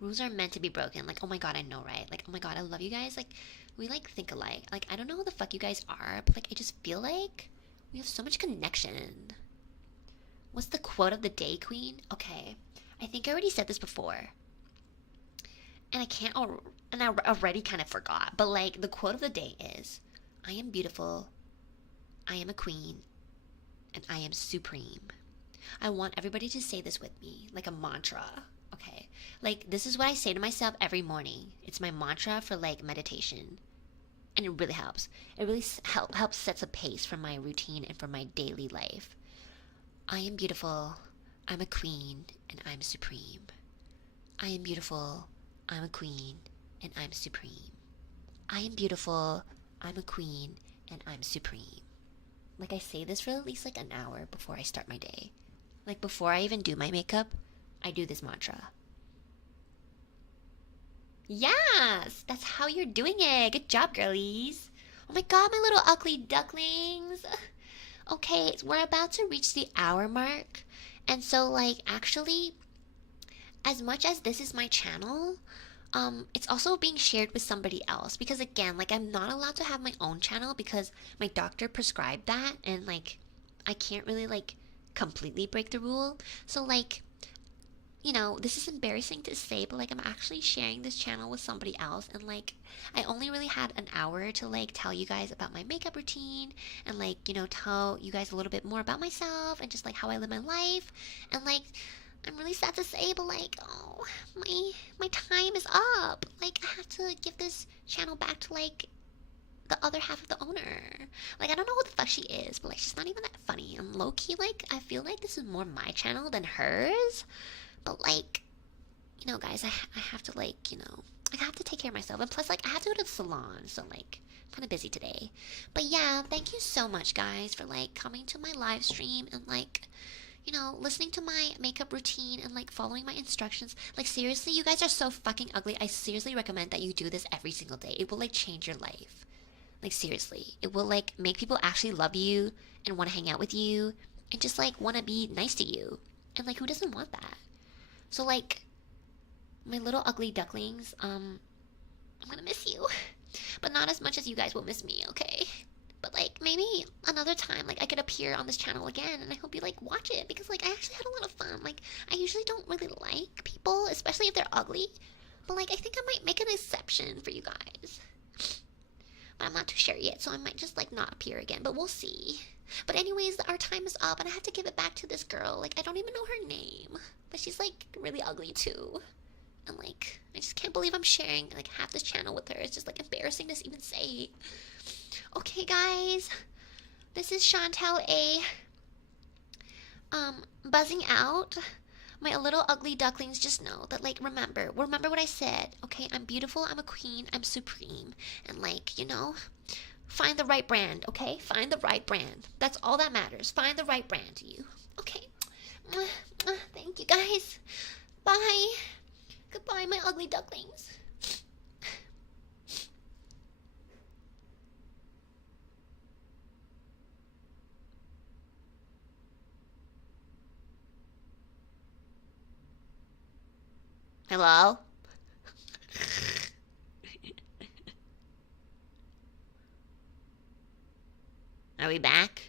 Rules are meant to be broken. Like oh my god, I know, right? Like oh my god, I love you guys. Like we like think alike. Like I don't know who the fuck you guys are, but like I just feel like we have so much connection. What's the quote of the day, Queen? Okay, I think I already said this before. And I can't, and I already kind of forgot. But like, the quote of the day is, I am beautiful, I am a queen, and I am supreme. I want everybody to say this with me, like a mantra, okay? Like, this is what I say to myself every morning. It's my mantra for like meditation. And it really helps. It really helps sets a pace for my routine and for my daily life. I am beautiful, I'm a queen, and I'm supreme. I am beautiful, I'm a queen, and I'm supreme. I am beautiful, I'm a queen, and I'm supreme. Like I say this for at least like an hour before I start my day. Like before I even do my makeup, I do this mantra. Yes, that's how you're doing it. Good job, girlies. Oh my god, my little ugly ducklings. Okay, we're about to reach the hour mark. And so like actually, as much as this is my channel, it's also being shared with somebody else because again, like I'm not allowed to have my own channel because my doctor prescribed that and like I can't really like completely break the rule. So like, this is embarrassing to say, but like I'm actually sharing this channel with somebody else and like I only really had an hour to like tell you guys about my makeup routine and like, tell you guys a little bit more about myself and just like how I live my life and like I'm really sad to say, but like, oh, my time is up. Like, I have to give this channel back to like the other half of the owner. Like, I don't know who the fuck she is, but like, she's not even that funny. And low key, like, I feel like this is more my channel than hers. But like, guys, I have to like, I have to take care of myself. And plus, like, I have to go to the salon, so like, I'm kind of busy today. But yeah, thank you so much, guys, for like coming to my live stream and like, listening to my makeup routine and like following my instructions. Like seriously, you guys are so fucking ugly. I seriously recommend that you do this every single day. It will like change your life. Like seriously, it will like make people actually love you and want to hang out with you and just like want to be nice to you. And like who doesn't want that? So like my little ugly ducklings, I'm gonna miss you. But not as much as you guys will miss me, okay? But like maybe another time like I could appear on this channel again and I hope you like watch it because like I actually had a lot of fun. Like I usually don't really like people, especially if they're ugly. But like I think I might make an exception for you guys. But I'm not too sure yet, so I might just like not appear again, but we'll see. But anyways, our time is up and I have to give it back to this girl. Like I don't even know her name, but she's like really ugly too. And like I just can't believe I'm sharing like half this channel with her. It's just like embarrassing to even say. Okay, guys, this is Chantel A. Buzzing out. My little ugly ducklings, just know that, like, remember what I said, okay? I'm beautiful, I'm a queen, I'm supreme. And, like, you know, find the right brand, okay? Find the right brand. That's all that matters. Find the right brand to you. Okay. Thank you, guys. Bye. Goodbye, my ugly ducklings. Hello? Are we back?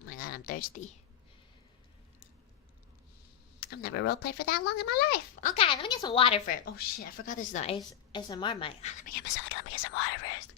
Oh my god, I'm thirsty. I've never roleplayed for that long in my life. Okay, let me get some water first. Oh shit, I forgot this is the ASMR mic. Let me get some water first.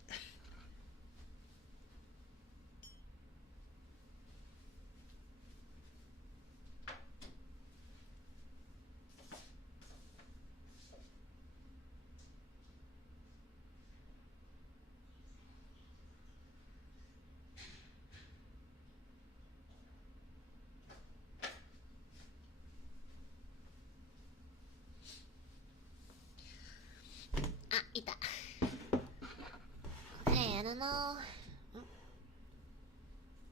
Okay, I don't know.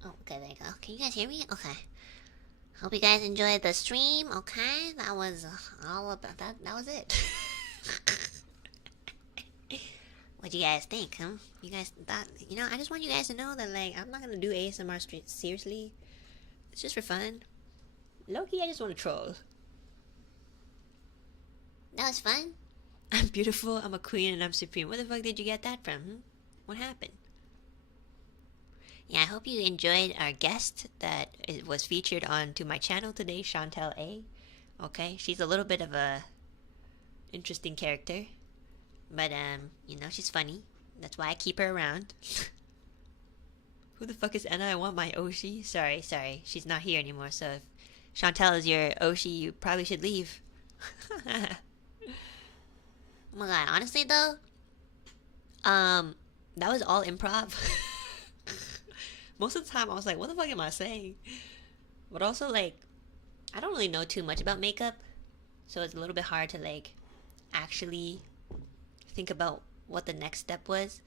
Oh, okay, there you go. Can you guys hear me? Okay. Hope you guys enjoyed the stream. Okay, that was all about that. That was it. What'd you guys think, huh? You guys thought, you know, I just want you guys to know that, like, I'm not gonna do ASMR seriously. It's just for fun. Low-key, I just want to troll. That was fun. I'm beautiful, I'm a queen, and I'm supreme. Where the fuck did you get that from? Hmm? What happened? Yeah, I hope you enjoyed our guest that was featured onto my channel today, Chantel A. Okay, she's a little bit of a interesting character, but you know, she's funny. That's why I keep her around. Who the fuck is Enna? I want my Oshi. Sorry, she's not here anymore. So if Chantel is your Oshi, you probably should leave. Oh my god, honestly though, that was all improv. Most of the time I was like, what the fuck am I saying? But also, like, I don't really know too much about makeup, so it's a little bit hard to, like, actually think about what the next step was.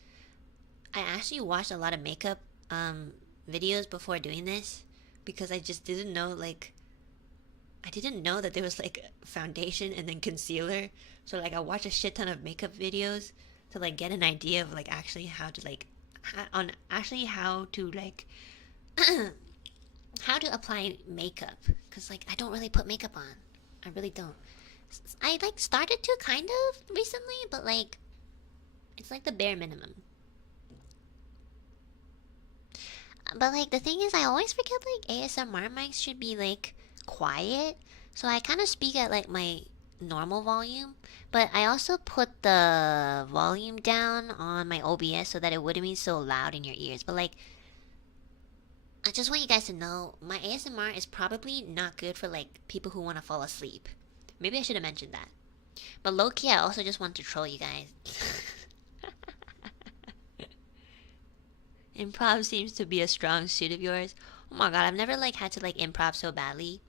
I actually watched a lot of makeup videos before doing this, because I just didn't know, like, I didn't know that there was, like, foundation and then concealer. So, like, I watched a shit ton of makeup videos to, like, get an idea of, like, actually how to, like, how to, like, how to apply makeup. Because, like, I don't really put makeup on. I really don't. I, like, started to kind of recently, but, like, it's, like, the bare minimum. But, like, the thing is, I always forget, like, ASMR mics should be, like, quiet. So I kind of speak at, like, my normal volume, but I also put the volume down on my OBS so that it wouldn't be so loud in your ears. But, like, I just want you guys to know, my ASMR is probably not good for, like, people who want to fall asleep. Maybe I should have mentioned that. But low-key, I also just want to troll you guys. Improv seems to be a strong suit of yours. Oh my god, I've never, like, had to, like, improv so badly.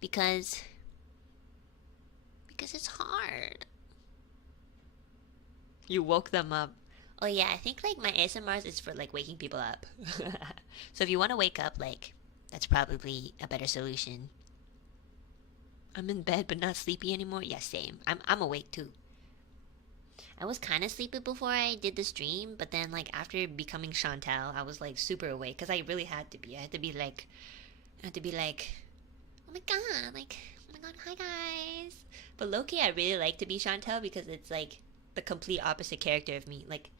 Because it's hard. You woke them up. Oh yeah, I think, like, my ASMRs is for, like, waking people up. So if you want to wake up, like, that's probably a better solution. I'm in bed but not sleepy anymore. Yeah, same. I'm awake too. I was kind of sleepy before I did the stream, but then, like, after becoming Chantel, I was, like, super awake because I really had to be. I had to be like, oh my god, like, oh my god, hi guys. But low-key, I really like to be Chantel because it's, like, the complete opposite character of me. Like,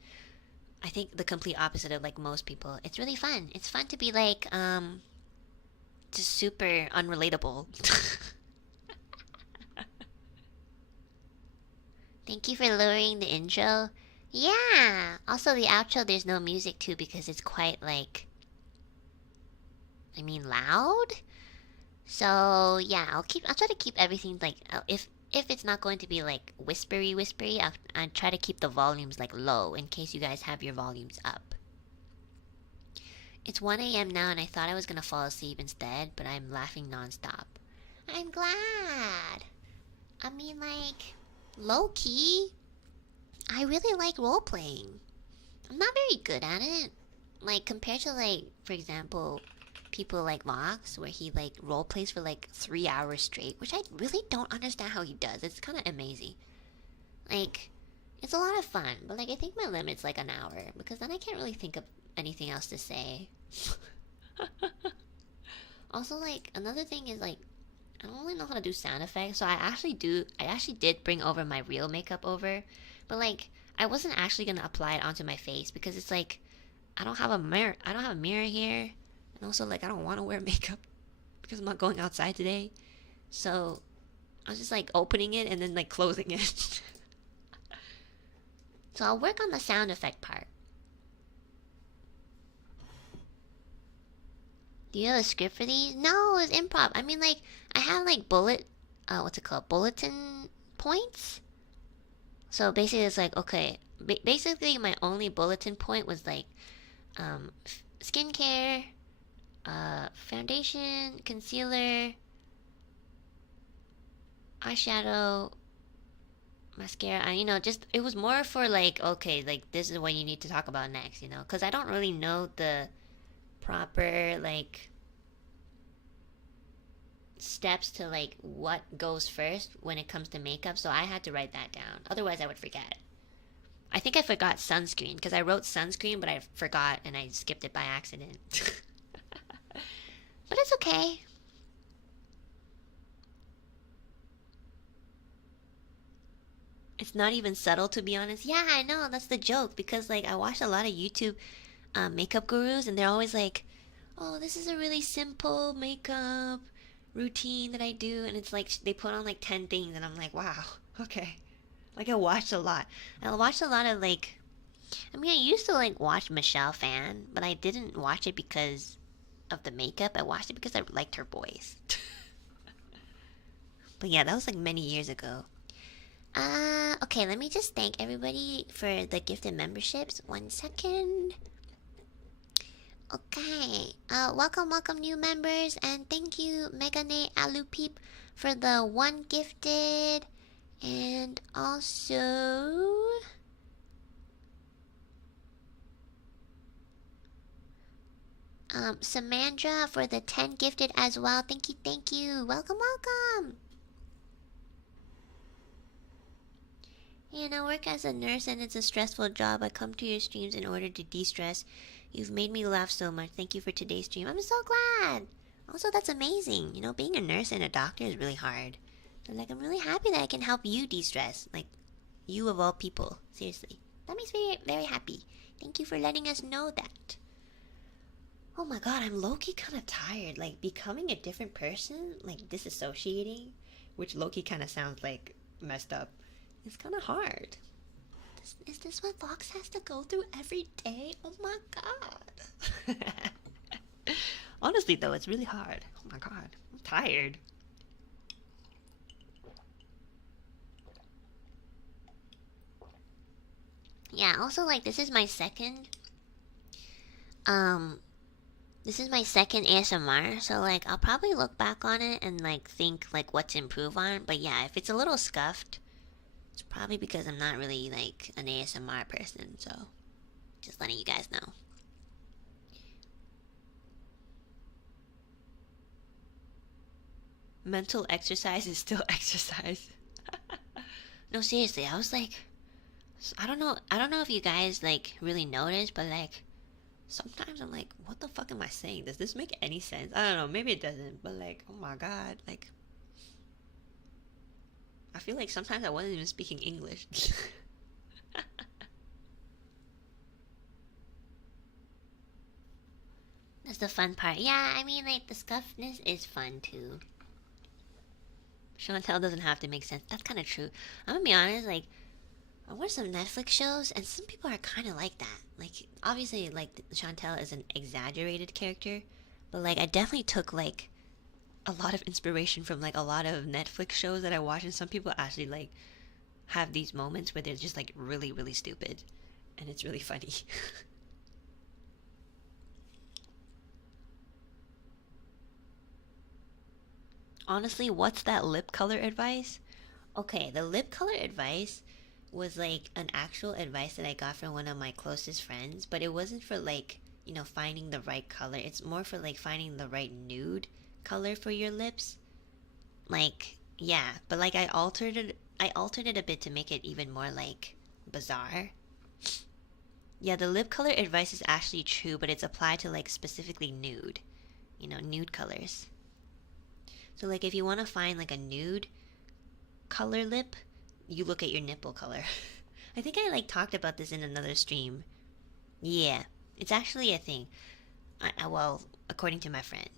I think the complete opposite of, like, most people. It's really fun. It's fun to be, like, just super unrelatable. Thank you for lowering the intro. Yeah. Also, the outro, there's no music too because it's quite, like, I mean, loud. So yeah, I'll try to keep everything, like, if it's not going to be, like, whispery, I'll try to keep the volumes, like, low in case you guys have your volumes up. It's 1 a.m. now and I thought I was gonna fall asleep instead, but I'm laughing nonstop. I'm glad. I mean, like, low key, I really like role playing. I'm not very good at it. Like, compared to, like, for example, people like Vox, where he, like, role plays for, like, 3 hours straight, which I really don't understand how he does. It's kind of amazing. Like, it's a lot of fun, but, like, I think my limit's, like, an hour, because then I can't really think of anything else to say. Also, like, another thing is, like, I don't really know how to do sound effects, so I actually did bring over my real makeup over, but, like, I wasn't actually gonna apply it onto my face, because it's, like, I don't have a mirror here, and also, like, I don't want to wear makeup, because I'm not going outside today, so I was just, like, opening it, and then, like, closing it. So I'll work on the sound effect part. Do you have a script for these? No, it's improv. I mean, like, I have, like, what's it called? Bulletin points? So basically, it's like, okay, basically, my only bulletin point was, like, skincare, foundation, concealer, eyeshadow, mascara. You know, just, it was more for, like, okay, like, this is what you need to talk about next, you know? Because I don't really know the proper, like, steps to, like, what goes first when it comes to makeup, so I had to write that down. Otherwise, I would forget. I think I forgot sunscreen, because I wrote sunscreen, but I forgot and I skipped it by accident. But it's okay. It's not even subtle, to be honest. Yeah, I know, that's the joke, because, like, I watched a lot of YouTube makeup gurus, and they're always like, oh, this is a really simple makeup routine that I do, and it's like they put on like 10 things, and I'm like, wow, okay. Like, I watched a lot. I watched a lot of, like, I mean, I used to, like, watch Michelle Fan, but I didn't watch it because of the makeup. I watched it because I liked her voice. But yeah, that was like many years ago. Okay, let me just thank everybody for the gifted memberships. 1 second. Okay, welcome new members, and thank you Enna Alouette for the 1 gifted, and also Samandra for the 10 gifted as well. Thank you. Welcome. You know, work as a nurse and it's a stressful job. I come to your streams in order to de-stress. You've made me laugh so much. Thank you for today's stream. I'm so glad. Also, that's amazing. You know, being a nurse and a doctor is really hard. So, like, I'm really happy that I can help you de-stress. Like, you of all people. Seriously. That makes me very happy. Thank you for letting us know that. Oh my god, I'm low-key kind of tired. Like, becoming a different person, like, disassociating, which low-key kind of sounds, like, messed up. It's kind of hard. Is this what Vox has to go through every day? Oh my god. Honestly, though, it's really hard. Oh my god. I'm tired. Yeah, also, like, this is my second ASMR, so, like, I'll probably look back on it and, like, think, like, what to improve on. But yeah, if it's a little scuffed, it's probably because I'm not really, like, an ASMR person, so just letting you guys know. Mental exercise is still exercise. No, seriously, I was like, I don't know if you guys, like, really notice, but, like, sometimes I'm like, what the fuck am I saying? Does this make any sense? I don't know, maybe it doesn't, but, like, oh my god, like, I feel like sometimes I wasn't even speaking English. That's the fun part. Yeah, I mean, like, the scuffness is fun, too. Chantel doesn't have to make sense. That's kind of true. I'm gonna be honest, like, I watch some Netflix shows, and some people are kind of like that. Like, obviously, like, Chantel is an exaggerated character, but, like, I definitely took, like, a lot of inspiration from, like, a lot of Netflix shows that I watch, and some people actually, like, have these moments where they're just, like, really, really stupid, and it's really funny. Honestly, what's that lip color advice? Okay, the lip color advice was like an actual advice that I got from one of my closest friends, but it wasn't for like, finding the right color. It's more for like finding the right nude color for your lips. Like, yeah, but like I altered it a bit to make it even more like bizarre. Yeah, the lip color advice is actually true, but it's applied to like specifically nude, nude colors. So like if you want to find like a nude color lip, you look at your nipple color. I think I like talked about this in another stream. Yeah, it's actually a thing. Well, according to my friend.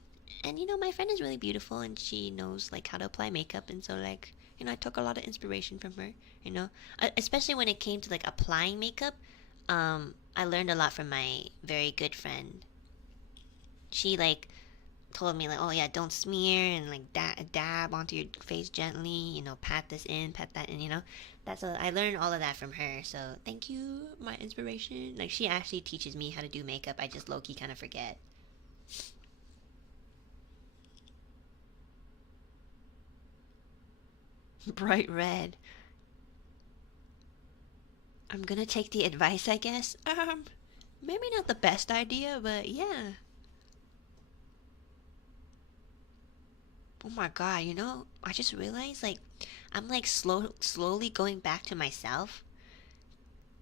And my friend is really beautiful and she knows like how to apply makeup, and so like, I took a lot of inspiration from her, especially when it came to like applying makeup. I learned a lot from my very good friend. She like told me like, oh yeah, don't smear and like dab onto your face gently, pat this in, pat that in, I learned all of that from her. So thank you, my inspiration. Like she actually teaches me how to do makeup. I just low-key kind of forget. Bright red. I'm gonna take the advice, I guess. Maybe not the best idea, but yeah. Oh my god, I just realized like I'm like slowly going back to myself.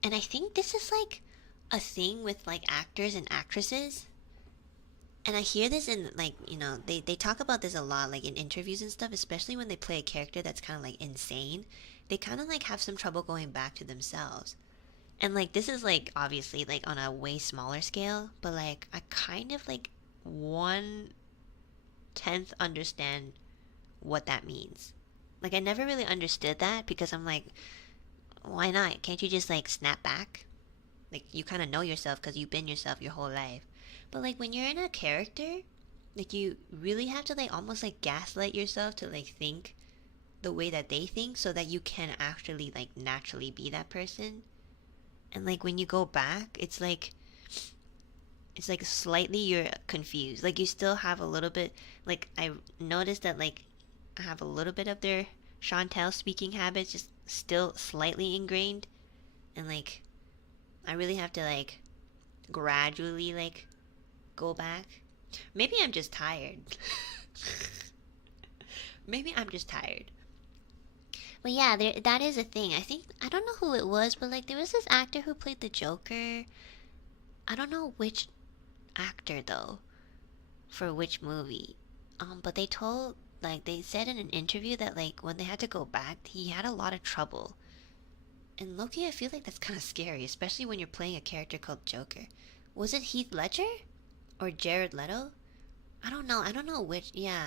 And I think this is like a thing with like actors and actresses. And I hear this in like, they talk about this a lot like in interviews and stuff, especially when they play a character that's kind of like insane. They kind of like have some trouble going back to themselves. And like this is like obviously like on a way smaller scale, but like I kind of like 1/10 understand what that means. Like I never really understood that because I'm like, why not? Can't you just like snap back? Like you kind of know yourself because you've been yourself your whole life. But like when you're in a character, like you really have to like almost like gaslight yourself to like think the way that they think so that you can actually like naturally be that person. And like when you go back, it's like slightly you're confused. Like you still have a little bit, like I noticed that like I have a little bit of their Chantel speaking habits just still slightly ingrained, and like I really have to like gradually like go back. Maybe I'm just tired. Maybe I'm just tired. But yeah, that is a thing. I think I don't know who it was, but like there was this actor who played the Joker. I don't know which actor though for which movie. But they said in an interview that like when they had to go back, he had a lot of trouble. And Loki, I feel like that's kind of scary, especially when you're playing a character called Joker. Was it Heath Ledger or Jared Leto? I don't know. I don't know which. Yeah,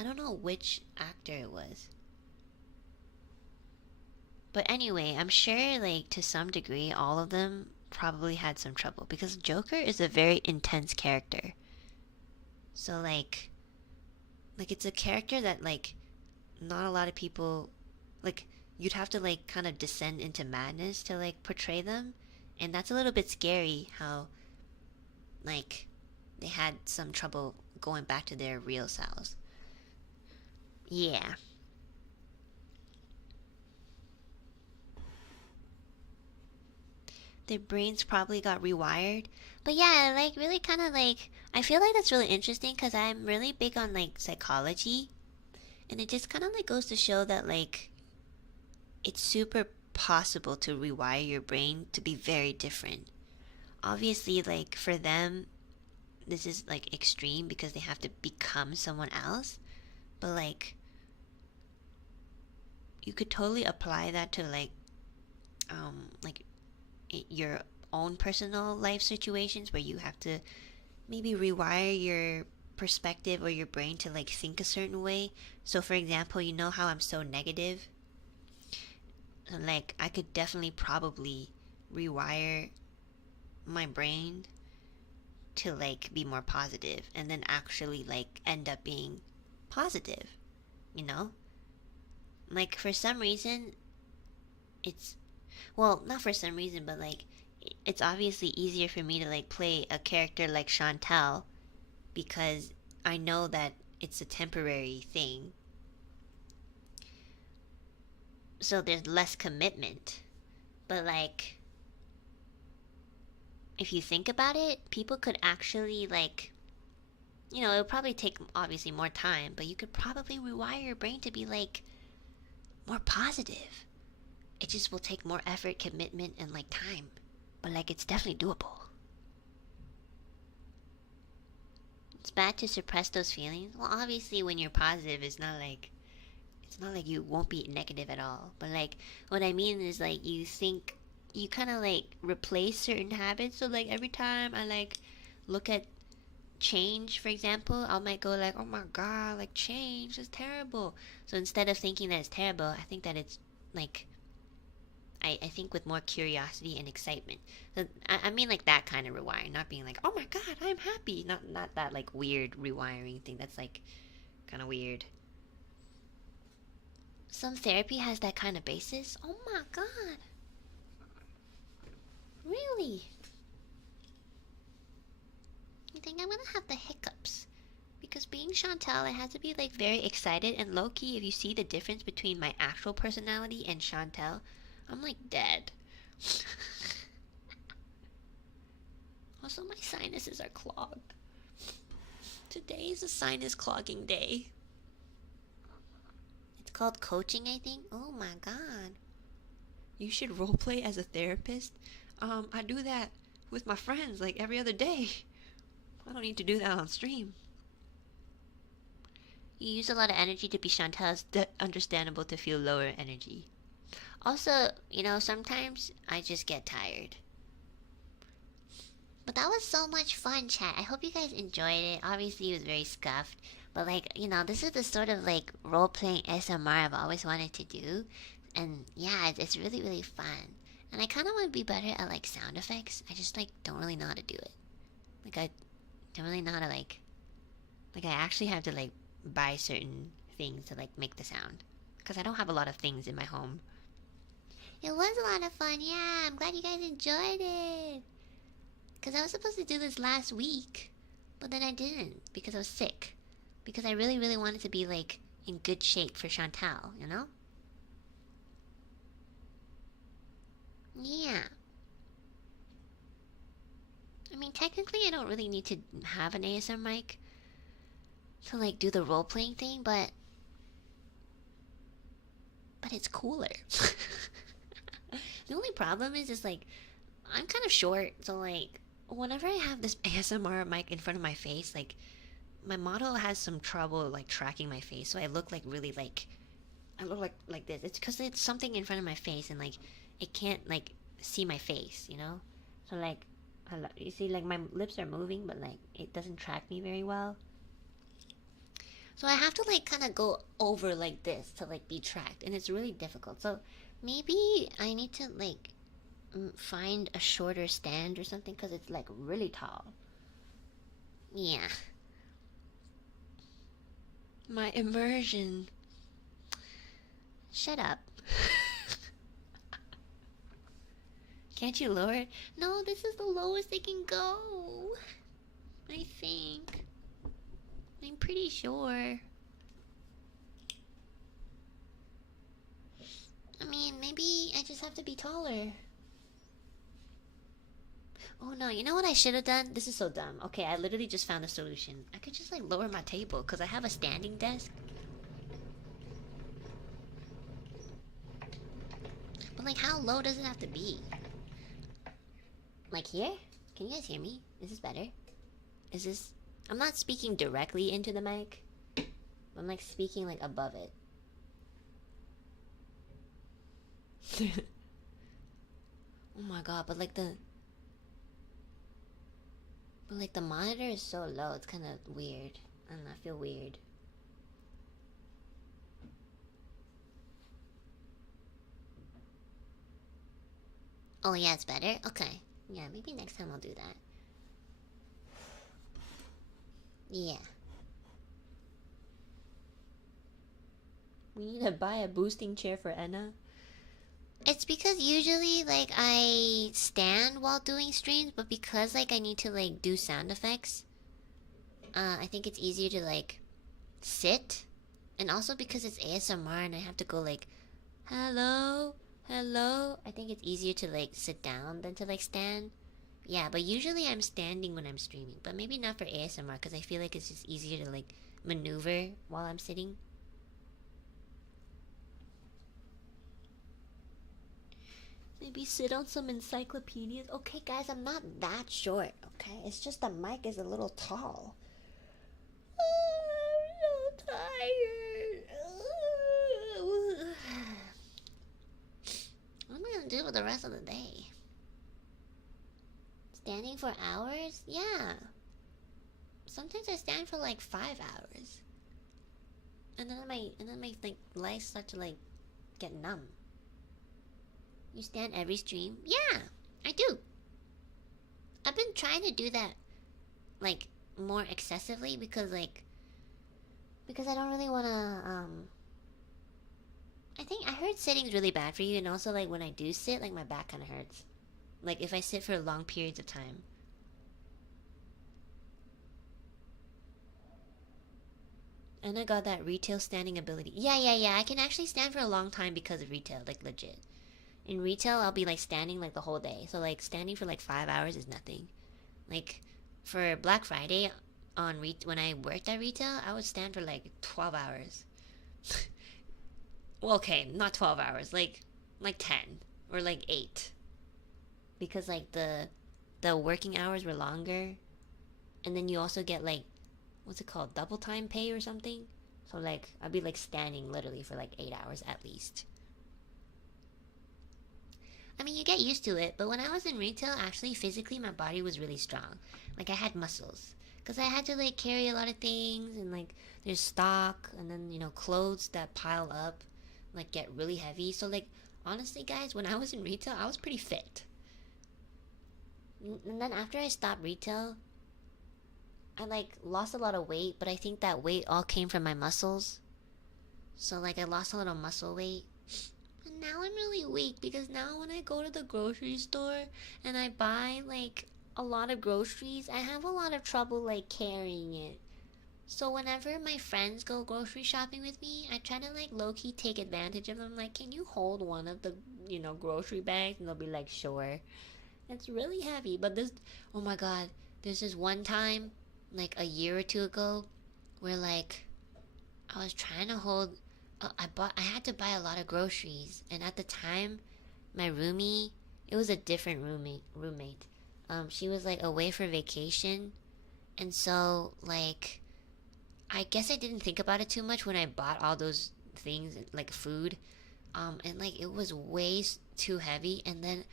I don't know which actor it was. But anyway, I'm sure like to some degree all of them probably had some trouble because Joker is a very intense character. So like it's a character that like not a lot of people like you'd have to like kind of descend into madness to like portray them, and that's a little bit scary how like they had some trouble going back to their real selves. Yeah. Their brains probably got rewired. But yeah, like really kind of like I feel like that's really interesting because I'm really big on like psychology, and it just kind of like goes to show that like it's super possible to rewire your brain to be very different. Obviously, like for them, this is like extreme because they have to become someone else, but you could totally apply that to like your own personal life situations where you have to maybe rewire your perspective or your brain to like think a certain way. So for example, you know how I'm so negative, and like I could definitely probably rewire my brain to like be more positive and then actually like end up being positive, you know? Like for some reason it's well, not for some reason, but like it's obviously easier for me to like play a character like Chantel because I know that it's a temporary thing. so there's less commitment. But like, if you think about it, people could actually like, you know, it would probably take obviously more time, but you could probably rewire your brain to be like more positive. It just will take more effort, commitment, and like time. But like, it's definitely doable. It's bad to suppress those feelings. Well, obviously, when you're positive, it's not like you won't be negative at all. But like, what I mean is like, you kind of like replace certain habits. So like, every time I like look at change, for example, I might go like, oh my god, like change is terrible. So instead of thinking that it's terrible, I think that it's like, I think with more curiosity and excitement. So, I mean like that kind of rewiring, not being like, oh my god, I'm happy. Not that like weird rewiring thing. That's like kind of weird. Some therapy has that kind of basis. Oh my god. Really? I think I'm gonna have the hiccups. Because being Chantal, I had to be like very excited and low key. If you see the difference between my actual personality and Chantal, I'm like dead. Also, my sinuses are clogged. Today is a sinus clogging day. It's called coaching, I think. Oh my god. You should roleplay as a therapist. I do that with my friends like every other day. I don't need to do that on stream. You use a lot of energy to be Chantal. It's understandable to feel lower energy. Also, you know, sometimes I just get tired. But that was so much fun, chat. I hope you guys enjoyed it. Obviously, it was very scuffed. But, like, you know, this is the sort of, like, role-playing SMR I've always wanted to do. And, yeah, it's really, really fun. And I kind of want to be better at, like, sound effects. I just, like, don't really know how to do it. Like, I don't really know how to, like, I actually have to, like, buy certain things to, like, make the sound. Because I don't have a lot of things in my home. It was a lot of fun, yeah. I'm glad you guys enjoyed it. Because I was supposed to do this last week. But then I didn't. Because I was sick. Because I really, really wanted to be, like, in good shape for Chantal, you know? Yeah. I mean, technically I don't really need to have an ASMR mic to, like, do the role-playing thing, but it's cooler. The only problem is like, I'm kind of short, so like, whenever I have this ASMR mic in front of my face, like, my model has some trouble like tracking my face, so I look like really like, I look like this. It's because it's something in front of my face, and like, it can't like see my face, you know. So like, you see, like my lips are moving, but like it doesn't track me very well. So I have to like kind of go over like this to like be tracked, and it's really difficult. So maybe I need to like find a shorter stand or something, because it's like really tall. Yeah. My immersion. Shut up. Can't you lower it? No, this is the lowest it can go. I think. I'm pretty sure. I mean, maybe I just have to be taller. Oh no, you know what I should have done? This is so dumb. Okay, I literally just found a solution. I could just like lower my table, because I have a standing desk. But like, how low does it have to be? Like here? Can you guys hear me? Is this better? Is this... I'm not speaking directly into the mic. I'm like speaking like above it. Oh my god, but like the monitor is so low, it's kind of weird. I don't know, I feel weird. Oh yeah, it's better? Okay. Yeah, maybe next time I'll do that. Yeah. We need to buy a boosting chair for Enna. It's because usually, like, I stand while doing streams, but because, like, I need to, like, do sound effects, I think it's easier to, like, sit. And also because it's ASMR and I have to go, like, Hello? Hello? I think it's easier to like sit down than to like stand. Yeah, but usually I'm standing when I'm streaming, but maybe not for ASMR because I feel like it's just easier to like maneuver while I'm sitting. Maybe sit on some encyclopedias. Okay, guys, I'm not that short, okay? It's just the mic is a little tall. I'm so tired. What am I gonna do with the rest of the day? Standing for hours? Yeah. Sometimes I stand for like 5 hours. And then my like legs start to like get numb. You stand every stream? Yeah, I do. I've been trying to do that like more excessively because I don't really wanna I think I heard sitting's really bad for you, and also like when I do sit, like my back kinda hurts. Like if I sit for long periods of time. And I got that retail standing ability. Yeah. I can actually stand for a long time because of retail, like legit. In retail, I'll be like standing like the whole day. So like standing for like 5 hours is nothing. Like for Black Friday when I worked at retail, I would stand for like 12 hours. Well, okay, not 12 hours, like 10 or like 8. Because like the working hours were longer, and then you also get like what's it called, double time pay or something. So like I'd be like standing literally for like 8 hours at least. I mean, you get used to it, but when I was in retail, actually physically my body was really strong. Like I had muscles because I had to like carry a lot of things, and like there's stock, and then clothes that pile up like get really heavy. So like honestly guys, when I was in retail, I was pretty fit. And then after I stopped retail, I like lost a lot of weight, but I think that weight all came from my muscles. So like I lost a little muscle weight. And now I'm really weak because now when I go to the grocery store and I buy like a lot of groceries, I have a lot of trouble like carrying it. So whenever my friends go grocery shopping with me, I try to like low-key take advantage of them. Like, can you hold one of the, grocery bags? And they'll be like, sure. It's really heavy. But oh my god, there's this one time, like a year or two ago, where like I was trying to hold. I had to buy a lot of groceries, and at the time, my roomie, it was a different roommate. She was like away for vacation, and so like I guess I didn't think about it too much when I bought all those things like food, and like it was way too heavy. And then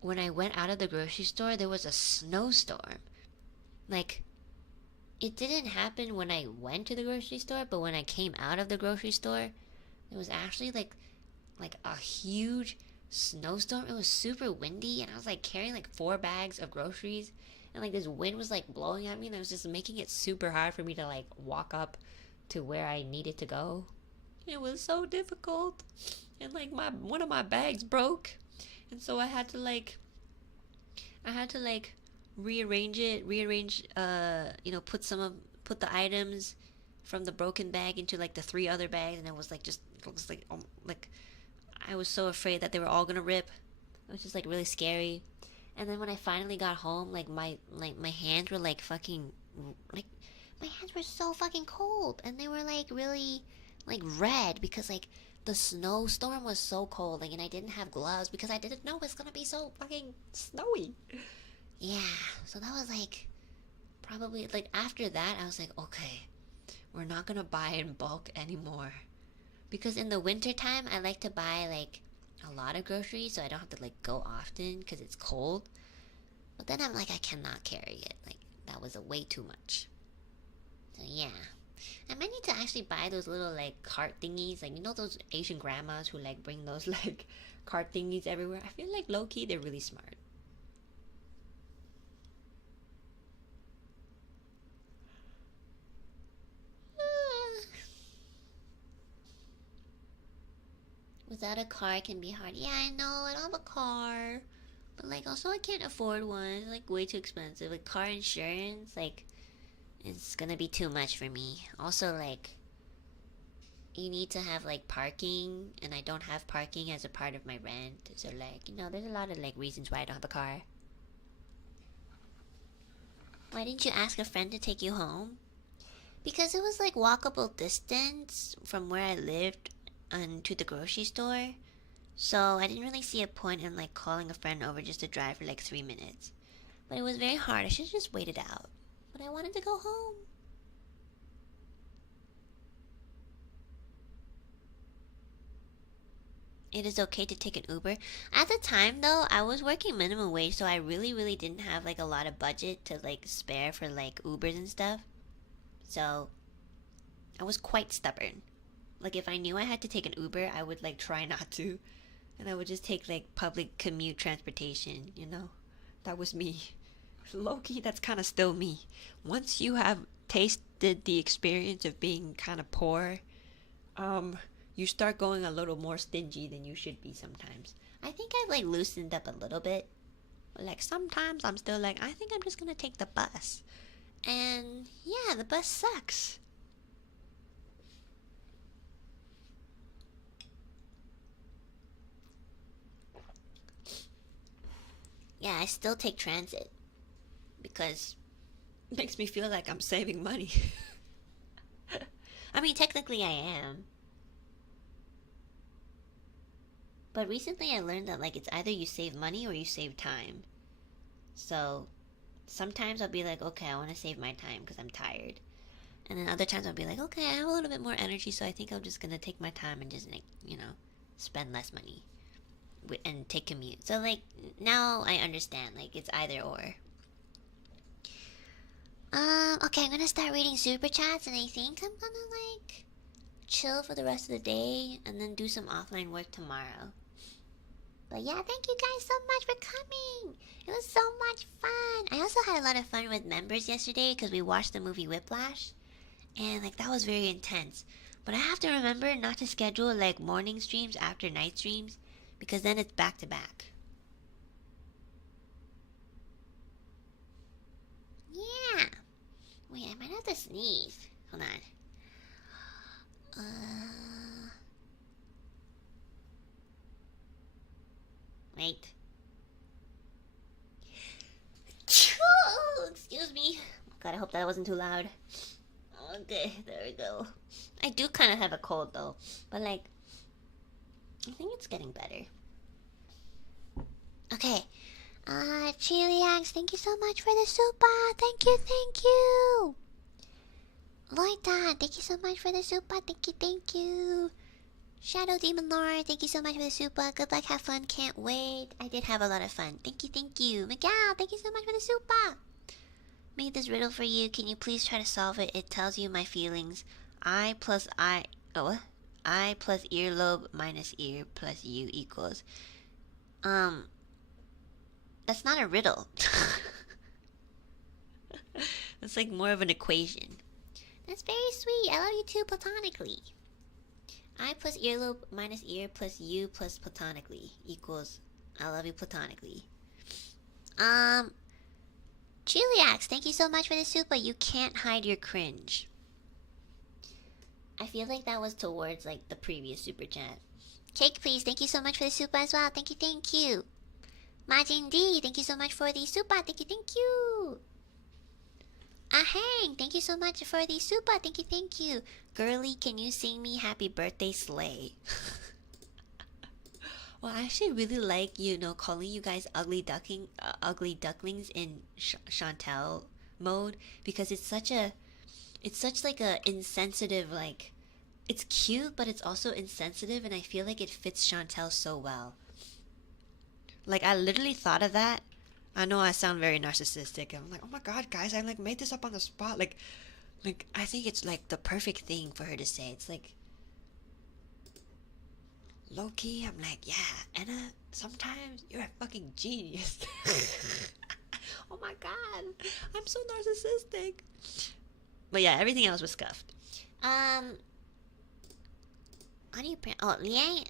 when I went out of the grocery store, there was a snowstorm. Like it didn't happen when I went to the grocery store, but when I came out of the grocery store, there was actually like a huge snowstorm. It was super windy, and I was like carrying like 4 bags of groceries, and like this wind was like blowing at me, and it was just making it super hard for me to like walk up to where I needed to go. It was so difficult, and like one of my bags broke, and so I had to like rearrange put the items from the broken bag into like the 3 other bags, and it was like I was so afraid that they were all gonna rip. It was just like really scary. And then when I finally got home, like my hands were like fucking like my hands were so fucking cold, and they were like really like red because like the snowstorm was so cold, like, and I didn't have gloves because I didn't know it was gonna be so fucking snowy. Yeah, so that was like probably like after that I was like, okay, we're not gonna buy in bulk anymore, because in the winter time I like to buy like a lot of groceries so I don't have to like go often because it's cold. But then I'm like, I cannot carry it, like that was a way too much. So yeah, I might need to actually buy those little like cart thingies, like those Asian grandmas who like bring those like cart thingies everywhere. I feel like low-key they're really smart. Without a car it can be hard. Yeah, I know, I don't have a car. But like also I can't afford one. It's like way too expensive. Like car insurance, like it's gonna be too much for me. Also like you need to have like parking, and I don't have parking as a part of my rent. So like, you know, there's a lot of like reasons why I don't have a car. Why didn't you ask a friend to take you home? Because it was like walkable distance from where I lived and to the grocery store. So I didn't really see a point in like calling a friend over just to drive for like 3 minutes. But it was very hard. I should have just waited out. But I wanted to go home. It is okay to take an Uber. At the time though, I was working minimum wage, so I really didn't have like a lot of budget to like spare for like Ubers and stuff. So I was quite stubborn. Like if I knew I had to take an Uber, I would like try not to. And I would just take like public commute transportation, you know? That was me. Low-key, that's kind of still me. Once you have tasted the experience of being kind of poor, you start going a little more stingy than you should be sometimes. I think I've like loosened up a little bit. But like sometimes I'm still like, I think I'm just gonna take the bus. And yeah, the bus sucks. Yeah, I still take transit. Because it makes me feel like I'm saving money. I mean, technically I am. But recently I learned that like it's either you save money or you save time. So sometimes I'll be like, okay, I want to save my time because I'm tired. And then other times I'll be like, okay, I have a little bit more energy, so I think I'm just going to take my time and just like, you know, spend less money and take commute. So like now I understand, like it's either or. Okay, I'm gonna start reading super chats, and I think I'm gonna like chill for the rest of the day and then do some offline work tomorrow. But yeah, thank you guys so much for coming. It was so much fun. I also had a lot of fun with members yesterday because we watched the movie Whiplash, and like that was very intense. But I have to remember not to schedule like morning streams after night streams because then it's back to back. Yeah. Wait, I might have to sneeze. Hold on. Wait. Excuse me. God, I hope that wasn't too loud. Okay, there we go. I do kind of have a cold though, but like, I think it's getting better. Okay. Chiliax, thank you so much for the super. Thank you. Loita, thank you so much for the super. Thank you. Shadow Demon Lord, thank you so much for the super. Good luck, have fun, can't wait. I did have a lot of fun. Thank you. Miguel, thank you so much for the super. Made this riddle for you. Can you please try to solve it? It tells you my feelings. I plus earlobe minus ear plus U equals. That's not a riddle. That's like more of an equation. That's very sweet. I love you too platonically. I plus earlobe minus ear plus U plus platonically equals I love you platonically. Chiliax, thank you so much for the super. You can't hide your cringe. I feel like that was towards like the previous super chat. Cake please, thank you so much for the super as well. Thank you. Majin D, thank you so much for the super. Thank you. Ahang, thank you so much for the super. Thank you. Girly, can you sing me happy birthday slay? Well, I actually really like, you know, calling you guys ugly ducklings in Chantel mode because it's such like a insensitive, like, it's cute, but it's also insensitive, and I feel like it fits Chantel so well. Like, I literally thought of that. I know I sound very narcissistic. I'm like, oh my god, guys, I like made this up on the spot. Like, I think it's like the perfect thing for her to say. It's like, low key, I'm like, yeah, Enna, sometimes you're a fucking genius. Oh my god, I'm so narcissistic. But yeah, everything else was scuffed. How do you pronounce? Oh, Liang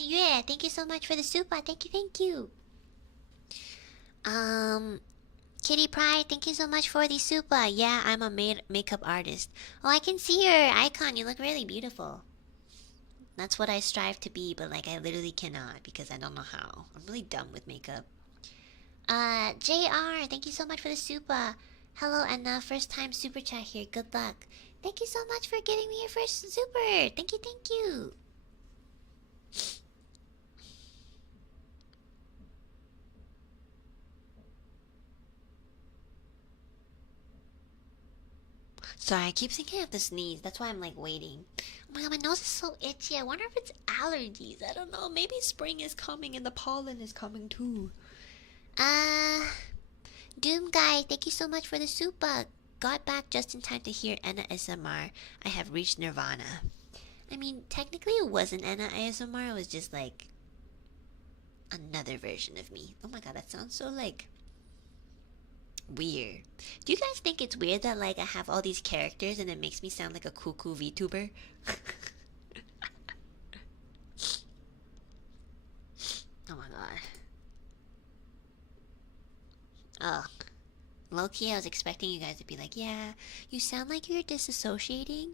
Yue, thank you so much for the super. Thank you. Kitty Pride, thank you so much for the super. Yeah, I'm a makeup artist. Oh, I can see your icon. You look really beautiful. That's what I strive to be, but like I literally cannot because I don't know how. I'm really dumb with makeup. JR, thank you so much for the super. Hello, Enna. First time super chat here. Good luck. Thank you so much for getting me your first super. Thank you, thank you. Sorry, I keep thinking I have to sneeze. That's why I'm like waiting. Oh my god, my nose is so itchy. I wonder if it's allergies. I don't know. Maybe spring is coming and the pollen is coming too. Doom Guy, thank you so much for the super. Got back just in time to hear Enna ASMR. I have reached Nirvana. I mean, technically it wasn't Enna ASMR. It was just like another version of me. Oh my god, that sounds so like weird. Do you guys think it's weird that like I have all these characters and it makes me sound like a cuckoo VTuber? Oh my god. Ugh. Low-key, I was expecting you guys to be like, yeah, you sound like you're disassociating.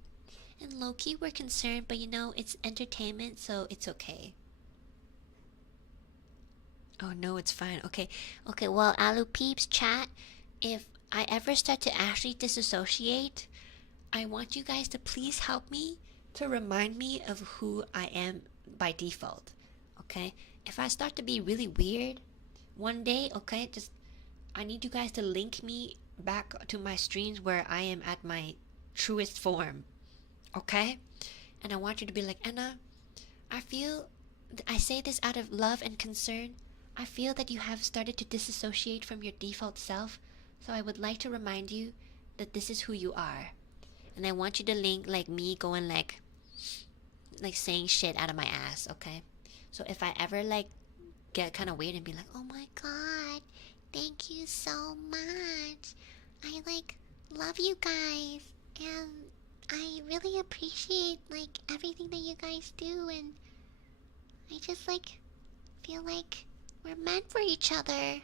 And low-key, we're concerned, but you know, it's entertainment, so it's okay. Oh no, it's fine. Okay, okay, well, Alu Peeps, chat, if I ever start to actually disassociate, I want you guys to please help me to remind me of who I am by default. Okay? If I start to be really weird one day, okay, just I need you guys to link me back to my streams where I am at my truest form. Okay? And I want you to be like, Enna, I say this out of love and concern. I feel that you have started to disassociate from your default self, so I would like to remind you that this is who you are. And I want you to link like me going like saying shit out of my ass, okay? So if I ever like get kind of weird and be like, oh my god, thank you so much. I like love you guys and I really appreciate like everything that you guys do, and I just like feel like we're meant for each other.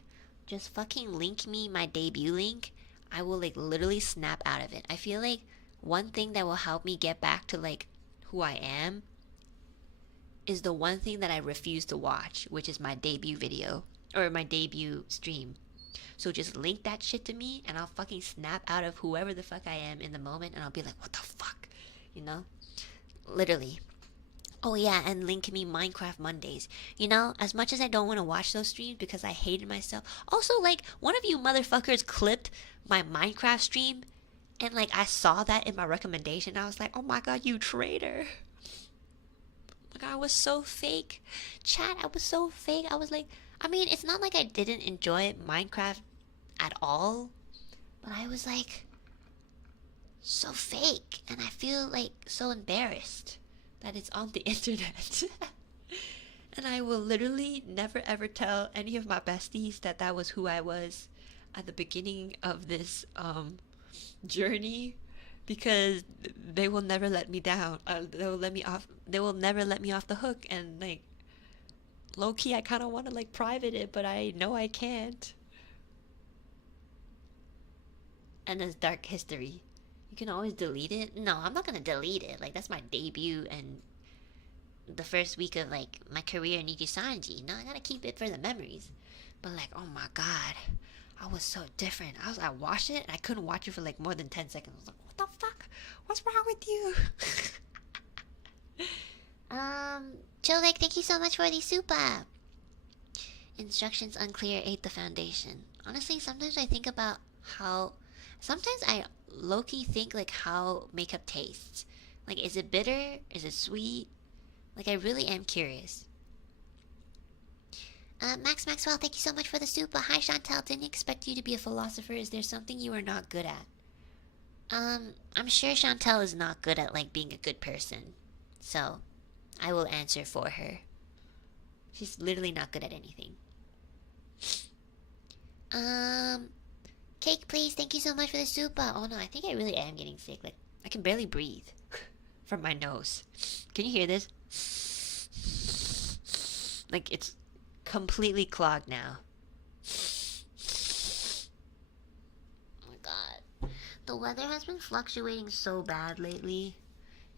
Just fucking link me my debut link. I will like literally snap out of it. I feel like one thing that will help me get back to like who I am is the one thing that I refuse to watch, which is my debut video or my debut stream. So just link that shit to me and I'll fucking snap out of whoever the fuck I am in the moment, and I'll be like, what the fuck? You know? Literally. Oh yeah, and link me Minecraft Mondays. You know, as much as I don't want to watch those streams because I hated myself. Also, like, one of you motherfuckers clipped my Minecraft stream, and like I saw that in my recommendation. I was like, oh my god, you traitor. Like, I was so fake. Chat, I was so fake. I was like, I mean, it's not like I didn't enjoy Minecraft at all, but I was like so fake, and I feel like so embarrassed that it's on the internet. And I will literally never ever tell any of my besties that that was who I was at the beginning of this journey, because they will never let me down. They will let me off. They will never let me off the hook. And like, low key, I kind of want to like private it, but I know I can't. And there's dark history. You can always delete it. No, I'm not gonna delete it. Like, that's my debut and the first week of like my career in NIJISANJI. No, I gotta keep it for the memories. But like, oh my god, I was so different. I watched it and I couldn't watch it for like more than 10 seconds. I was like, what the fuck? What's wrong with you? Chilek, thank you so much for the super. Instructions unclear, ate the foundation. Honestly, sometimes I think about how. Sometimes I low-key think like how makeup tastes. Like, is it bitter? Is it sweet? Like, I really am curious. Max Maxwell, thank you so much for the super. Hi Chantel, didn't expect you to be a philosopher. Is there something you are not good at? I'm sure Chantel is not good at like being a good person. So, I will answer for her. She's literally not good at anything. Cake, please. Thank you so much for the super. Oh no, I think I really am getting sick. Like, I can barely breathe from my nose. Can you hear this? Like, it's completely clogged now. The weather has been fluctuating so bad lately,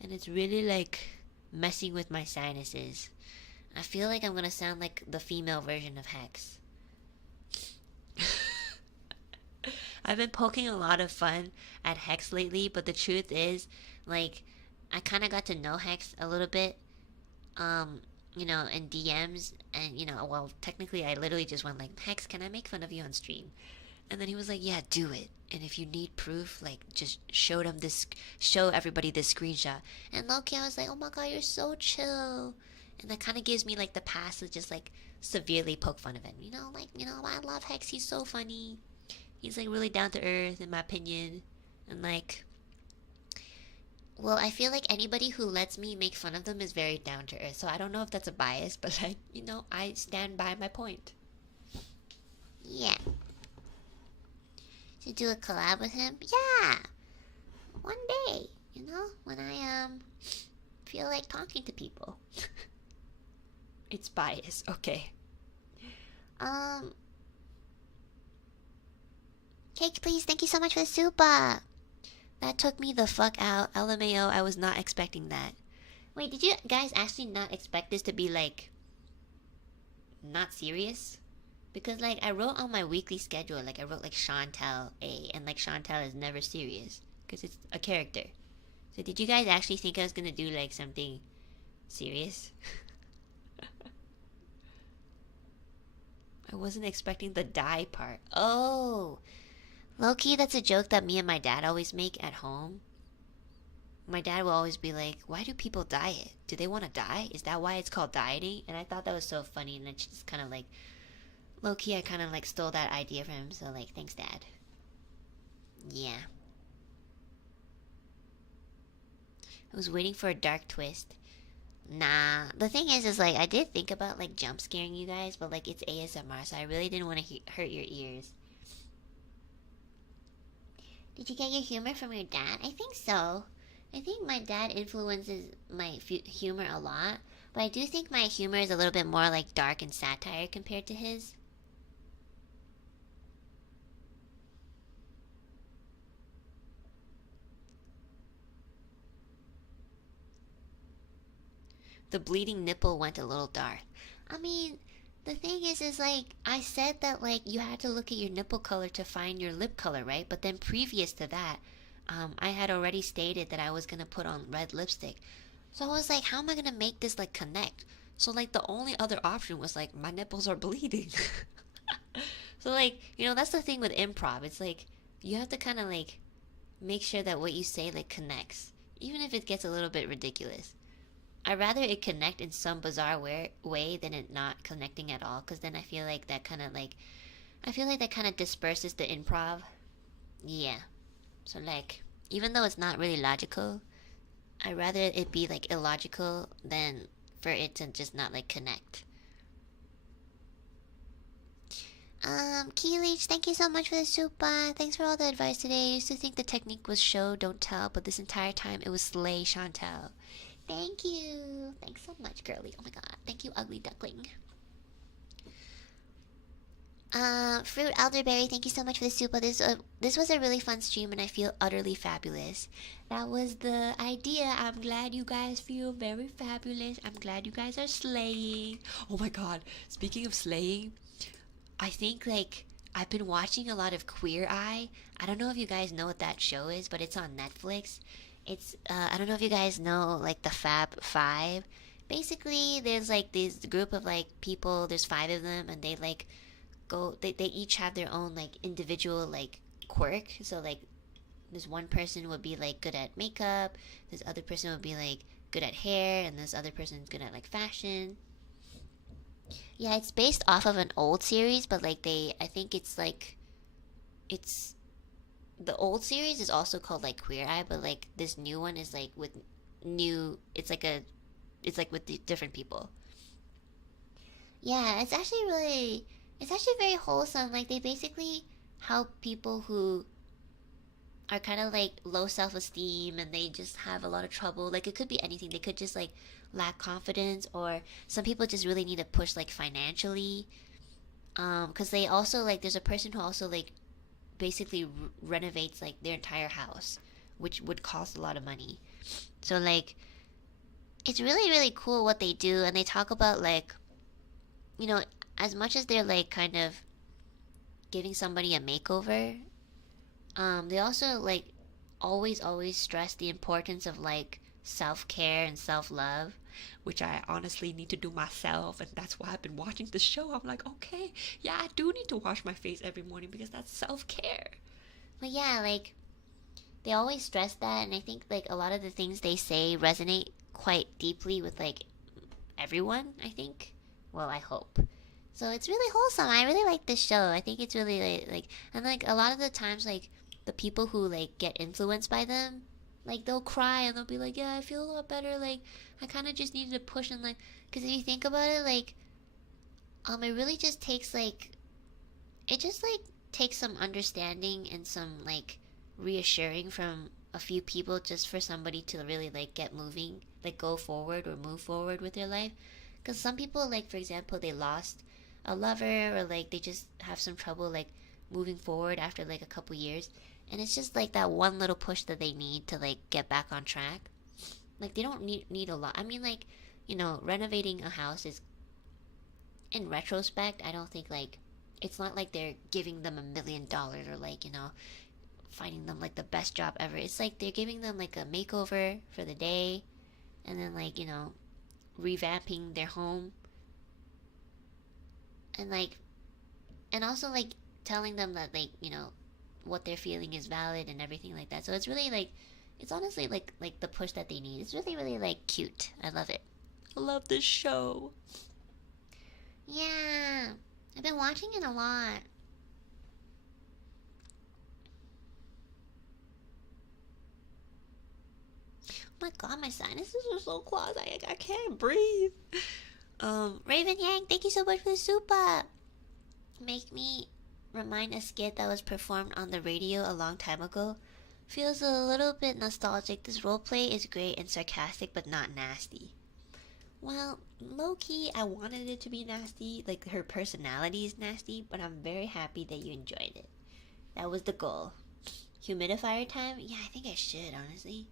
and it's really like messing with my sinuses. I feel like I'm gonna sound like the female version of Hex. I've been poking a lot of fun at Hex lately, but the truth is, like, I kind of got to know Hex a little bit, in DMs, and, well, technically I literally just went like, Hex, can I make fun of you on stream? And then he was like, yeah, do it. And if you need proof, like, just show everybody this screenshot. And low-key, I was like, oh my god, you're so chill. And that kind of gives me, like, the pass to just, like, severely poke fun of him. I love Hex, he's so funny. He's, like, really down to earth, in my opinion. And, like, well, I feel like anybody who lets me make fun of them is very down to earth. So I don't know if that's a bias, but, like, I stand by my point. Yeah. To do a collab with him? Yeah! One day, when I, feel like talking to people. It's bias, okay. Cake, please, thank you so much for the super! That took me the fuck out. LMAO, I was not expecting that. Wait, did you guys actually not expect this to be, like, not serious? Because, like, I wrote on my weekly schedule, like, I wrote, like, Chantel A, and, like, Chantel is never serious, because it's a character. So did you guys actually think I was gonna do, like, something serious? I wasn't expecting the die part. Oh! Low-key, that's a joke that me and my dad always make at home. My dad will always be like, why do people diet? Do they want to die? Is that why it's called dieting? And I thought that was so funny, and it's just kind of like, low-key, I kind of like stole that idea from him, so like, thanks, Dad. Yeah. I was waiting for a dark twist. Nah, the thing is like, I did think about like jump scaring you guys, but like, it's ASMR, so I really didn't want to hurt your ears. Did you get your humor from your dad? I think so. I think my dad influences my humor a lot, but I do think my humor is a little bit more like dark and satire compared to his. The bleeding nipple went a little dark. I mean, the thing is like, I said that like, you had to look at your nipple color to find your lip color, right? But then previous to that, I had already stated that I was gonna put on red lipstick. So I was like, how am I gonna make this like connect? So like, the only other option was like, my nipples are bleeding. So like, that's the thing with improv. It's like, you have to kind of like, make sure that what you say like connects. Even if it gets a little bit ridiculous. I'd rather it connect in some bizarre way than it not connecting at all, because then I feel like that kind of disperses the improv. Yeah. So like, even though it's not really logical, I'd rather it be like illogical than for it to just not like connect. Keylech, thank you so much for the super. Thanks for all the advice today. I used to think the technique was show, don't tell, but this entire time it was slay, Chantel. Thank you. Thanks so much, girly. Oh my god. Thank you, ugly duckling. Fruit Elderberry, thank you so much for the super. This was a really fun stream and I feel utterly fabulous. That was the idea. I'm glad you guys feel very fabulous. I'm glad you guys are slaying. Oh my god. Speaking of slaying, I think like I've been watching a lot of Queer Eye. I don't know if you guys know what that show is, but it's on Netflix. It's I don't know if you guys know like the Fab Five. Basically, there's like this group of like people. There's 5 of them, and they like go. They each have their own like individual like quirk. So like, this one person would be like good at makeup. This other person would be like good at hair, and this other person's good at like fashion. Yeah, it's based off of an old series, but like I think it's like, it's. The old series is also called like Queer Eye, but like this new one is like with it's like with the different people. Yeah, it's actually very wholesome. Like, they basically help people who are kind of like low self-esteem and they just have a lot of trouble. Like, it could be anything. They could just like lack confidence, or some people just really need to push like financially. Because they also like, there's a person who also like basically renovates like their entire house, which would cost a lot of money. So like it's really really cool what they do, and they talk about like, you know, as much as they're like kind of giving somebody a makeover, they also like always stress the importance of like self-care and self-love, which I honestly need to do myself, and that's why I've been watching the show. I'm like, okay, yeah, I do need to wash my face every morning because that's self-care. But yeah, like they always stress that, and I think like a lot of the things they say resonate quite deeply with like everyone, I think. Well, I hope. So it's really wholesome. I really like this show. I think it's really like and like a lot of the times like the people who like get influenced by them, like they'll cry and they'll be like, yeah, I feel a lot better. Like I kind of just needed to push, and like, because if you think about it, like, it really just takes like, it just like takes some understanding and some like reassuring from a few people just for somebody to really like get moving, like go forward or move forward with their life. Because some people, like for example, they lost a lover, or like they just have some trouble like moving forward after like a couple years, and it's just like that one little push that they need to like get back on track. Like they don't need a lot. I mean, like, you know, renovating a house is, in retrospect, I don't think like, it's not like they're giving them $1 million or like, you know, finding them like the best job ever. It's like they're giving them like a makeover for the day, and then like, you know, revamping their home, and like, and also like telling them that like, you know, what they're feeling is valid and everything like that. So it's really like, it's honestly like the push that they need. It's really really like cute. I love it. I love this show. Yeah, I've been watching it a lot. Oh my god, my sinuses are so clogged. I can't breathe. Raven Yang, thank you so much for the super. Make me remind a skit that was performed on the radio a long time ago. Feels a little bit nostalgic. This roleplay is great and sarcastic, but not nasty. Well, low-key, I wanted it to be nasty. Like, her personality is nasty, but I'm very happy that you enjoyed it. That was the goal. Humidifier time? Yeah, I think I should, honestly.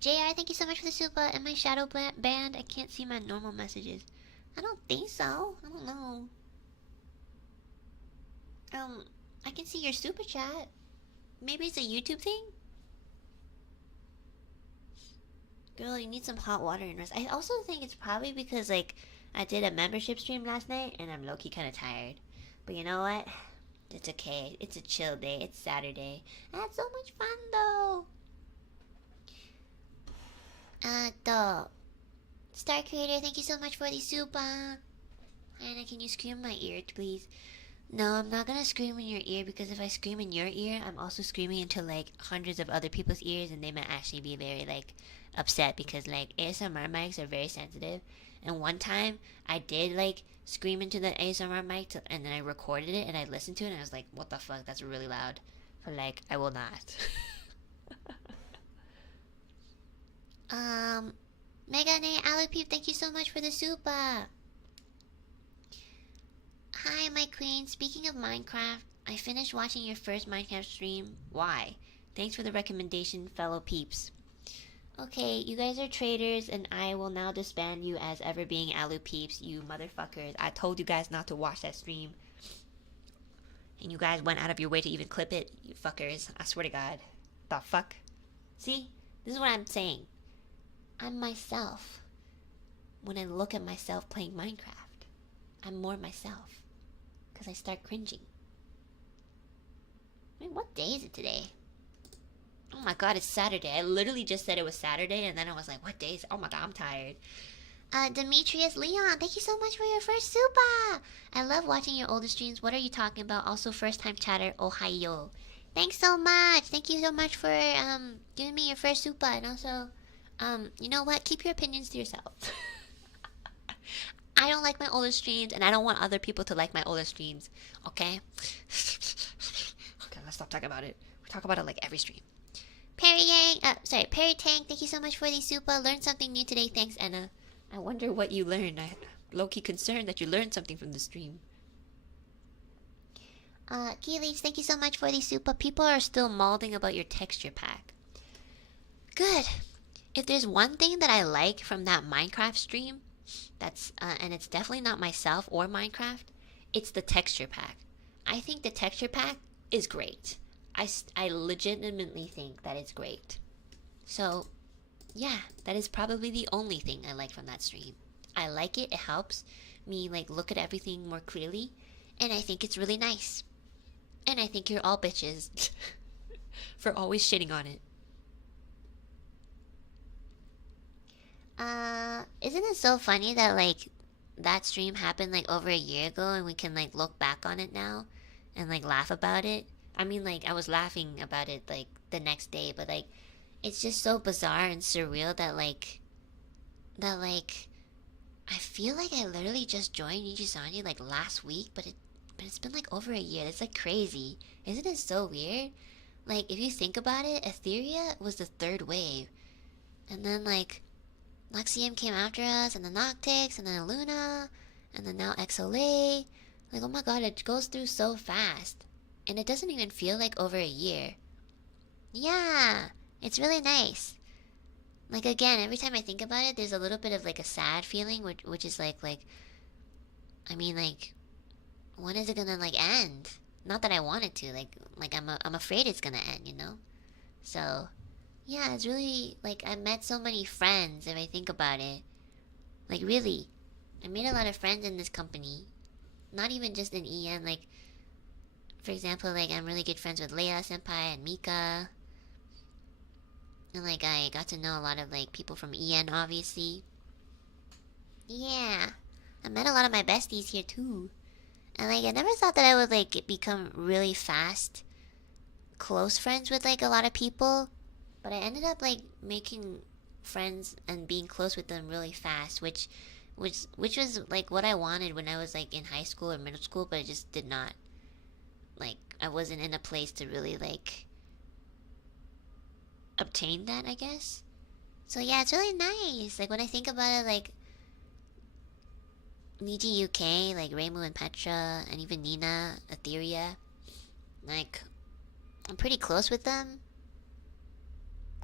JR, thank you so much for the super. Am I shadow banned? I can't see my normal messages. I don't think so. I don't know. I can see your super chat. Maybe it's a YouTube thing? Girl, you need some hot water and rest. I also think it's probably because, like, I did a membership stream last night, and I'm low-key kind of tired. But you know what? It's okay. It's a chill day. It's Saturday. I had so much fun, though. Star Creator, thank you so much for the super. Anna, can you scream in my ear, please? No, I'm not gonna scream in your ear, because if I scream in your ear, I'm also screaming into, like, hundreds of other people's ears, and they might actually be very, like, upset, because, like, ASMR mics are very sensitive. And one time, I did, like, scream into the ASMR mic, and then I recorded it, and I listened to it, and I was like, what the fuck, that's really loud. But, like, I will not. Megane Alouette, thank you so much for the super. Hi, my queen. Speaking of Minecraft, I finished watching your first Minecraft stream. Why? Thanks for the recommendation, fellow peeps. Okay, you guys are traitors, and I will now disband you as ever being Alu peeps, you motherfuckers. I told you guys not to watch that stream, and you guys went out of your way to even clip it, you fuckers. I swear to God. The fuck? See? This is what I'm saying. I'm myself. When I look at myself playing Minecraft, I'm more myself. Because I start cringing. I mean, what day is it today? Oh my god, it's Saturday. I literally just said it was Saturday, and then I was like, what day is it? Oh my god, I'm tired. Demetrius Leon, thank you so much for your first super. I love watching your older streams. What are you talking about? Also, first time chatter, Ohio. Thanks so much. Thank you so much for giving me your first super, and also, you know what? Keep your opinions to yourself. I don't like my older streams, and I don't want other people to like my older streams. Okay? Okay, let's stop talking about it. We talk about it like every stream. Perry Tang, thank you so much for the super. Learned something new today. Thanks, Enna. I wonder what you learned. I'm low-key concerned that you learned something from the stream. Keeley, thank you so much for the super. People are still molding about your texture pack. Good. If there's one thing that I like from that Minecraft stream, and it's definitely not myself or Minecraft, it's the texture pack. I think the texture pack is great. I legitimately think that it's great. So, yeah, that is probably the only thing I like from that stream. I like it. It helps me like look at everything more clearly, and I think it's really nice. And I think you're all bitches for always shitting on it. Isn't it so funny that like that stream happened like over a year ago and we can like look back on it now and like laugh about it? I mean, like I was laughing about it like the next day, but like it's just so bizarre and surreal that I feel like I literally just joined NIJISANJI like last week, but it's been like over a year. It's like crazy. Isn't it so weird? Like if you think about it, Ethyria was the third wave. And then like Luxium came after us, and then Noctix, and then Luna, and then now XOLA. Like, oh my god, it goes through so fast. And it doesn't even feel like over a year. Yeah, it's really nice. Like, again, every time I think about it, there's a little bit of, like, a sad feeling, which is, like, I mean, like, when is it gonna, like, end? Not that I want it to, like, I'm afraid it's gonna end, you know? So, yeah, it's really, like, I met so many friends, if I think about it. Like, really, I made a lot of friends in this company. Not even just in EN, like, for example, like, I'm really good friends with Leia Senpai and Mika. And, like, I got to know a lot of, like, people from EN, obviously. Yeah, I met a lot of my besties here, too. And, like, I never thought that I would, like, become really fast close friends with, like, a lot of people. But I ended up, like, making friends and being close with them really fast, which was, like, what I wanted when I was, like, in high school or middle school, but I just did not. Like, I wasn't in a place to really, like, obtain that, I guess. So yeah, it's really nice. Like when I think about it, like Niji UK, like Reimu and Petra, and even Nina, Ethyria, like I'm pretty close with them.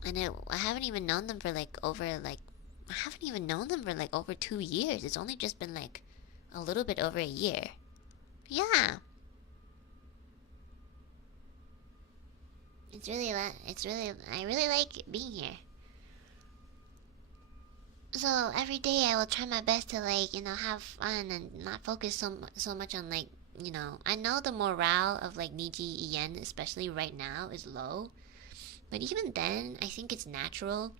And I haven't even known them for like over like I haven't even known them for like over 2 years. It's only just been like a little bit over a year. Yeah. I really like being here. So every day I will try my best to like, you know, have fun and not focus so much on like, you know, I know the morale of like Niji EN, especially right now, is low. But even then, I think it's natural.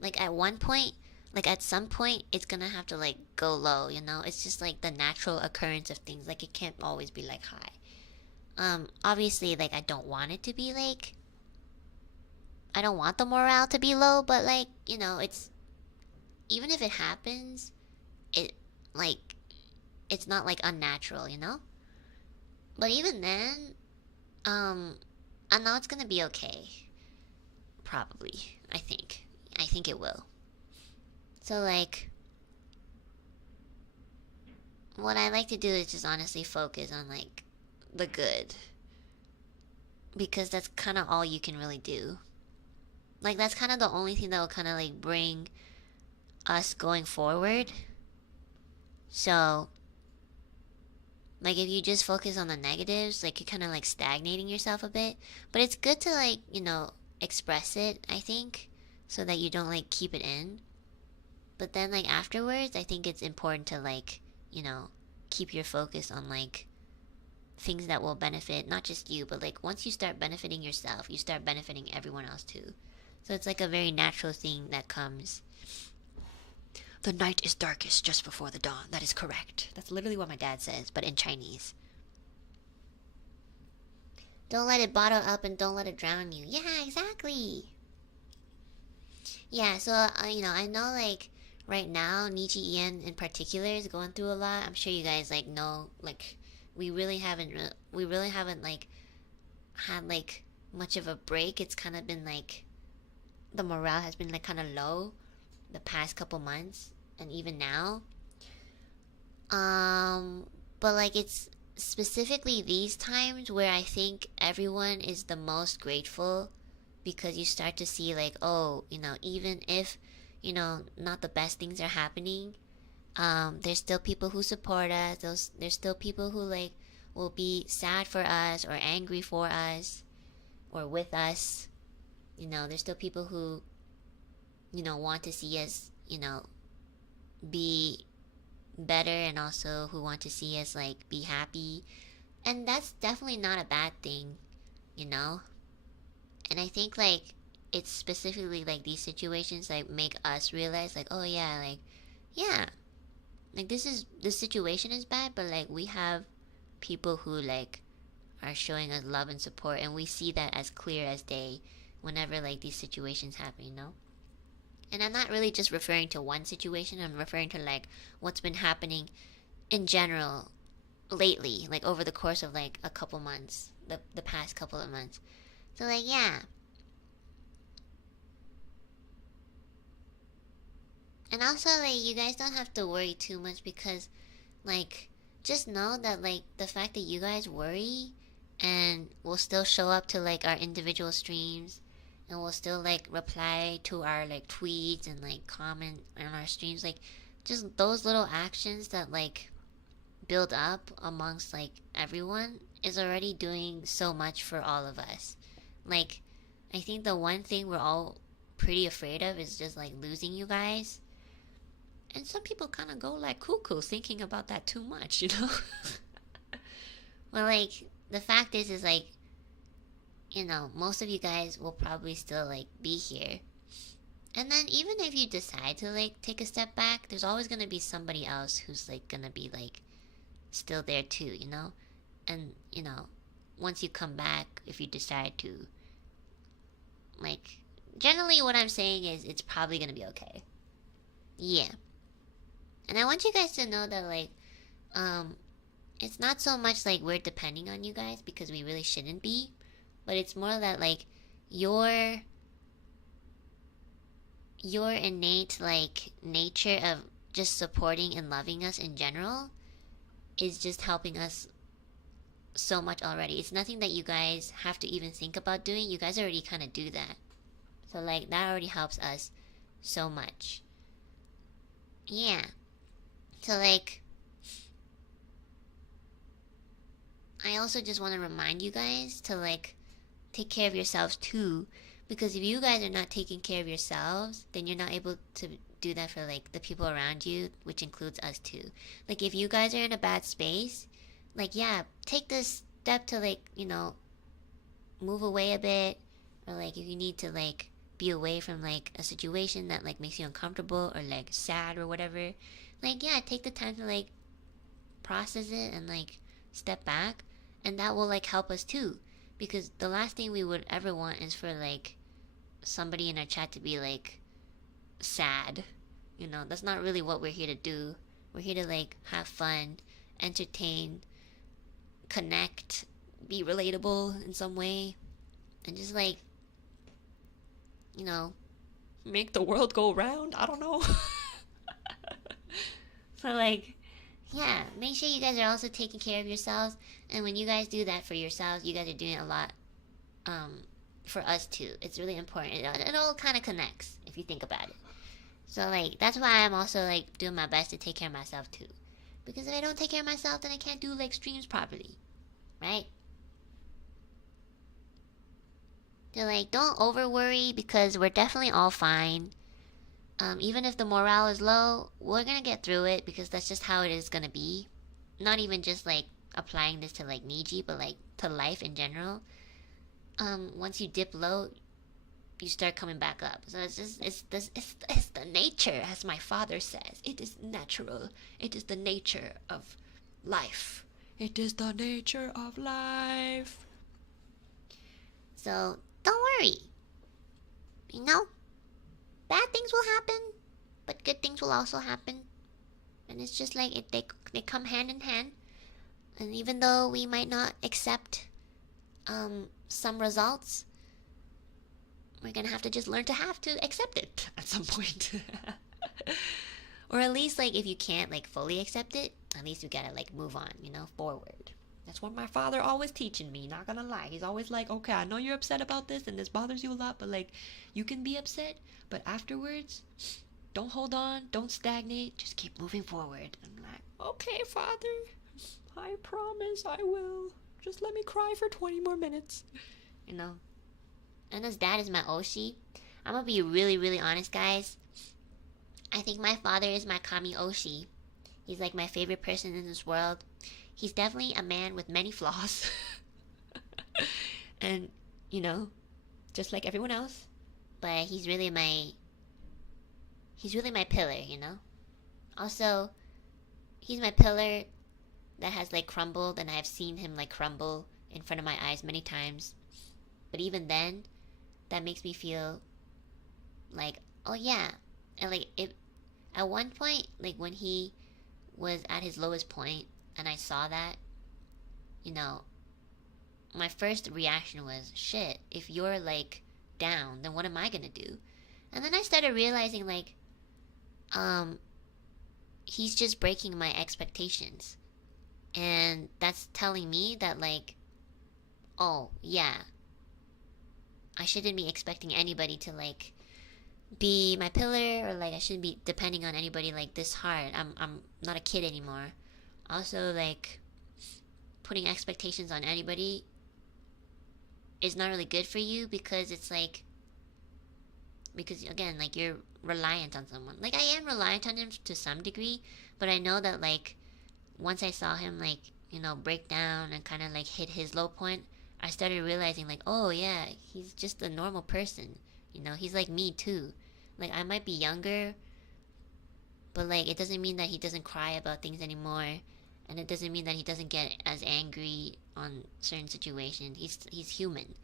Like at one point, like at some point, it's gonna have to like go low, you know? It's just like the natural occurrence of things. Like it can't always be like high. Obviously, like, I don't want it to be, like... I don't want the morale to be low, but, like, you know, it's... Even if it happens, it, like... It's not, like, unnatural, you know? But even then, I know it's gonna be okay. Probably, I think. I think it will. So, like... What I like to do is just honestly focus on, like... the good, because that's kind of all you can really do. Like that's kind of the only thing that will kind of like bring us going forward. So like if you just focus on the negatives, like you're kind of like stagnating yourself a bit. But it's good to like, you know, express it, I think, so that you don't like keep it in. But then like afterwards, I think it's important to like, you know, keep your focus on like things that will benefit not just you, but like once you start benefiting yourself, you start benefiting everyone else too. So it's like a very natural thing that comes. The night is darkest just before the dawn. That is correct. That's literally what my dad says, but in Chinese. Don't let it bottle up and don't let it drown you. Yeah, exactly. Yeah, so you know, I know like right now Niji En in particular is going through a lot. I'm sure you guys like know like we really haven't like had like much of a break. It's kind of been like the morale has been like kind of low the past couple months and even now. But like it's specifically these times where I think everyone is the most grateful, because you start to see like, oh, even if not the best things are happening, there's still people who support us. There's still people who like will be sad for us or angry for us or with us. There's still people who want to see us be better, and also who want to see us like be happy. And that's definitely not a bad thing. And I think like it's specifically like these situations like make us realize like, oh yeah, like this situation is bad, but like we have people who like are showing us love and support, and we see that as clear as day whenever like these situations happen. And I'm not really just referring to one situation. I'm referring to like what's been happening in general lately, like over the course of like a couple months, the past couple of months. So like, yeah. And also like you guys don't have to worry too much, because like just know that like the fact that you guys worry and will still show up to like our individual streams, and we'll still like reply to our like tweets and like comment on our streams, like just those little actions that like build up amongst like everyone is already doing so much for all of us. Like I think the one thing we're all pretty afraid of is just like losing you guys. And some people kind of go like cuckoo thinking about that too much. Well, like the fact is like, most of you guys will probably still like be here. And then even if you decide to like take a step back, there's always going to be somebody else who's like going to be like still there too, And once you come back, if you decide to, like, generally what I'm saying is it's probably going to be okay. Yeah. And I want you guys to know that like it's not so much like we're depending on you guys, because we really shouldn't be. But it's more that like your innate like nature of just supporting and loving us in general is just helping us so much already. It's nothing that you guys have to even think about doing. You guys already kind of do that. So like that already helps us so much. Yeah. So like I also just want to remind you guys to like take care of yourselves too, because if you guys are not taking care of yourselves, then you're not able to do that for like the people around you, which includes us too. Like if you guys are in a bad space, like yeah, take this step to like move away a bit, or like if you need to like be away from like a situation that like makes you uncomfortable or like sad or whatever, like yeah, take the time to like process it and like step back, and that will like help us too. Because the last thing we would ever want is for like somebody in our chat to be like sad. That's not really what we're here to do. We're here to like have fun, entertain, connect, be relatable in some way, and just like make the world go round. I don't know. So like yeah, make sure you guys are also taking care of yourselves. And when you guys do that for yourselves, you guys are doing a lot for us too. It's really important. It all kind of connects if you think about it. So like that's why I'm also like doing my best to take care of myself too. Because if I don't take care of myself, then I can't do like streams properly, right? So like don't over worry, because we're definitely all fine. Even if the morale is low, we're gonna get through it, because that's just how it is gonna be. Not even just like applying this to like Niji, but like to life in general. Once you dip low, you start coming back up. So it's the nature, as my father says. It is natural. It is the nature of life. It is the nature of life. So don't worry. Bad things will happen, but good things will also happen. And it's just like they come hand in hand. And even though we might not accept some results, we're gonna have to just learn to accept it at some point. Or at least like if you can't like fully accept it, at least we gotta like move on, forward. That's what my father always teaching me, not gonna lie. He's always like, okay, I know you're upset about this and this bothers you a lot, but like, you can be upset, but afterwards, don't hold on, don't stagnate, just keep moving forward. I'm like, okay, father, I promise I will. Just let me cry for 20 more minutes. You know? And his dad is my Oshi. I'm gonna be really, really honest, guys. I think my father is my Kami Oshi. He's like my favorite person in this world. He's definitely a man with many flaws. And, you know, just like everyone else. But he's really my pillar, you know? Also, he's my pillar that has like crumbled, and I've seen him like crumble in front of my eyes many times. But even then, that makes me feel like, oh yeah. And like, it, at one point, like when he was at his lowest point and I saw that, you know, my first reaction was, shit, if you're like down, then what am I gonna do? And then I started realizing like, he's just breaking my expectations. And that's telling me that like, oh yeah, I shouldn't be expecting anybody to like be my pillar, or like I shouldn't be depending on anybody like this hard. I'm not a kid anymore. Also, like, putting expectations on anybody is not really good for you, because it's like, because again, like, you're reliant on someone. Like, I am reliant on him to some degree, but I know that like once I saw him like, you know, break down and kind of like hit his low point, I started realizing like, oh yeah, he's just a normal person. You know, he's like me too. Like, I might be younger, but like, it doesn't mean that he doesn't cry about things anymore, and it doesn't mean that he doesn't get as angry on certain situations. He's human.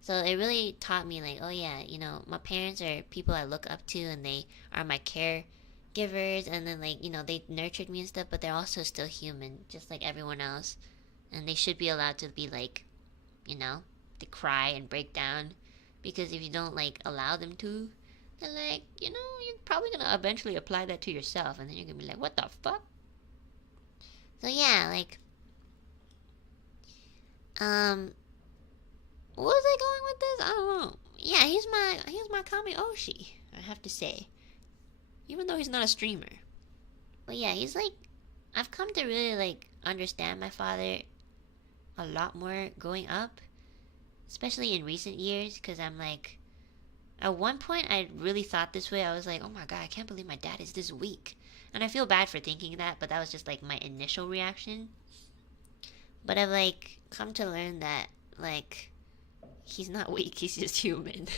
So it really taught me like, oh yeah, you know, my parents are people I look up to, and they are my caregivers, and then like, you know, they nurtured me and stuff, but they're also still human, just like everyone else, and they should be allowed to be like, you know, to cry and break down, because if you don't like allow them to, then like, you know, you're probably gonna eventually apply that to yourself, and then you're gonna be like, what the fuck? So yeah, like, what was I going with this? I don't know. Yeah, he's my Kami Oshi, I have to say, even though he's not a streamer. But yeah, he's like, I've come to really like understand my father a lot more growing up, especially in recent years, because I'm like, at one point I really thought this way. I was like, oh my god, I can't believe my dad is this weak, and I feel bad for thinking that, but that was just like my initial reaction. But I've like come to learn that like, he's not weak, he's just human.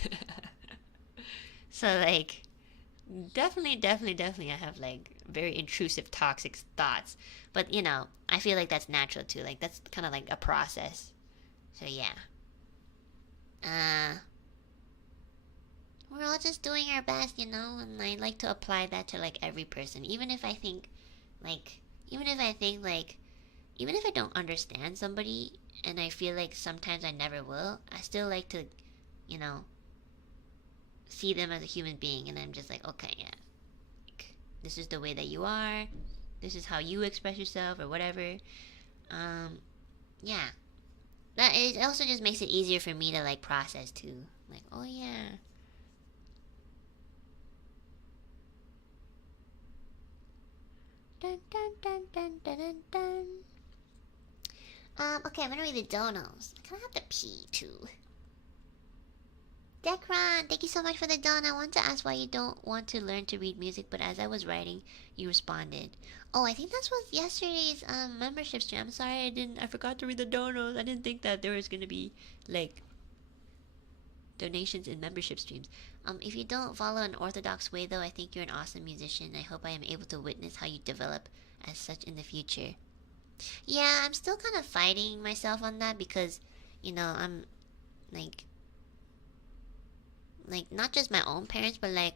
So like, definitely I have like very intrusive toxic thoughts, but you know, I feel like that's natural too. Like, that's kind of like a process. So yeah, we're all just doing our best, you know, and I like to apply that to like every person, even if I think like, even if I don't understand somebody, and I feel like sometimes I never will, I still like to, you know, see them as a human being, and I'm just like, okay, yeah, like, this is the way that you are, this is how you express yourself, or whatever. Yeah, that it also just makes it easier for me to like process too. Like, oh yeah. Dun dun dun dun dun dun dun. Okay, I'm gonna read the donos. I kinda have to pee too. Dekran, thank you so much for the don. I want to ask why you don't want to learn to read music, but as I was writing, you responded. Oh, I think that's was yesterday's membership stream. I'm sorry, I forgot to read the donos. I didn't think that there was gonna be like donations in membership streams. If you don't follow an orthodox way though, I think you're an awesome musician. I hope I am able to witness how you develop as such in the future. Yeah, I'm still kind of fighting myself on that, because, you know, I'm like not just my own parents, but like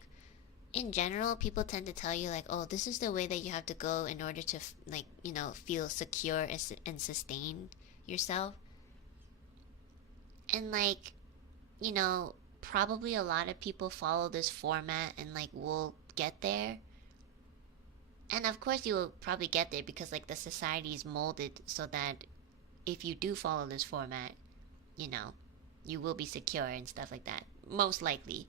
in general, people tend to tell you like, oh, this is the way that you have to go in order to like, you know, feel secure and sustain yourself. And like, you know, probably a lot of people follow this format and like will get there. And of course you will probably get there because like the society is molded so that if you do follow this format, you know, you will be secure and stuff like that. Most likely.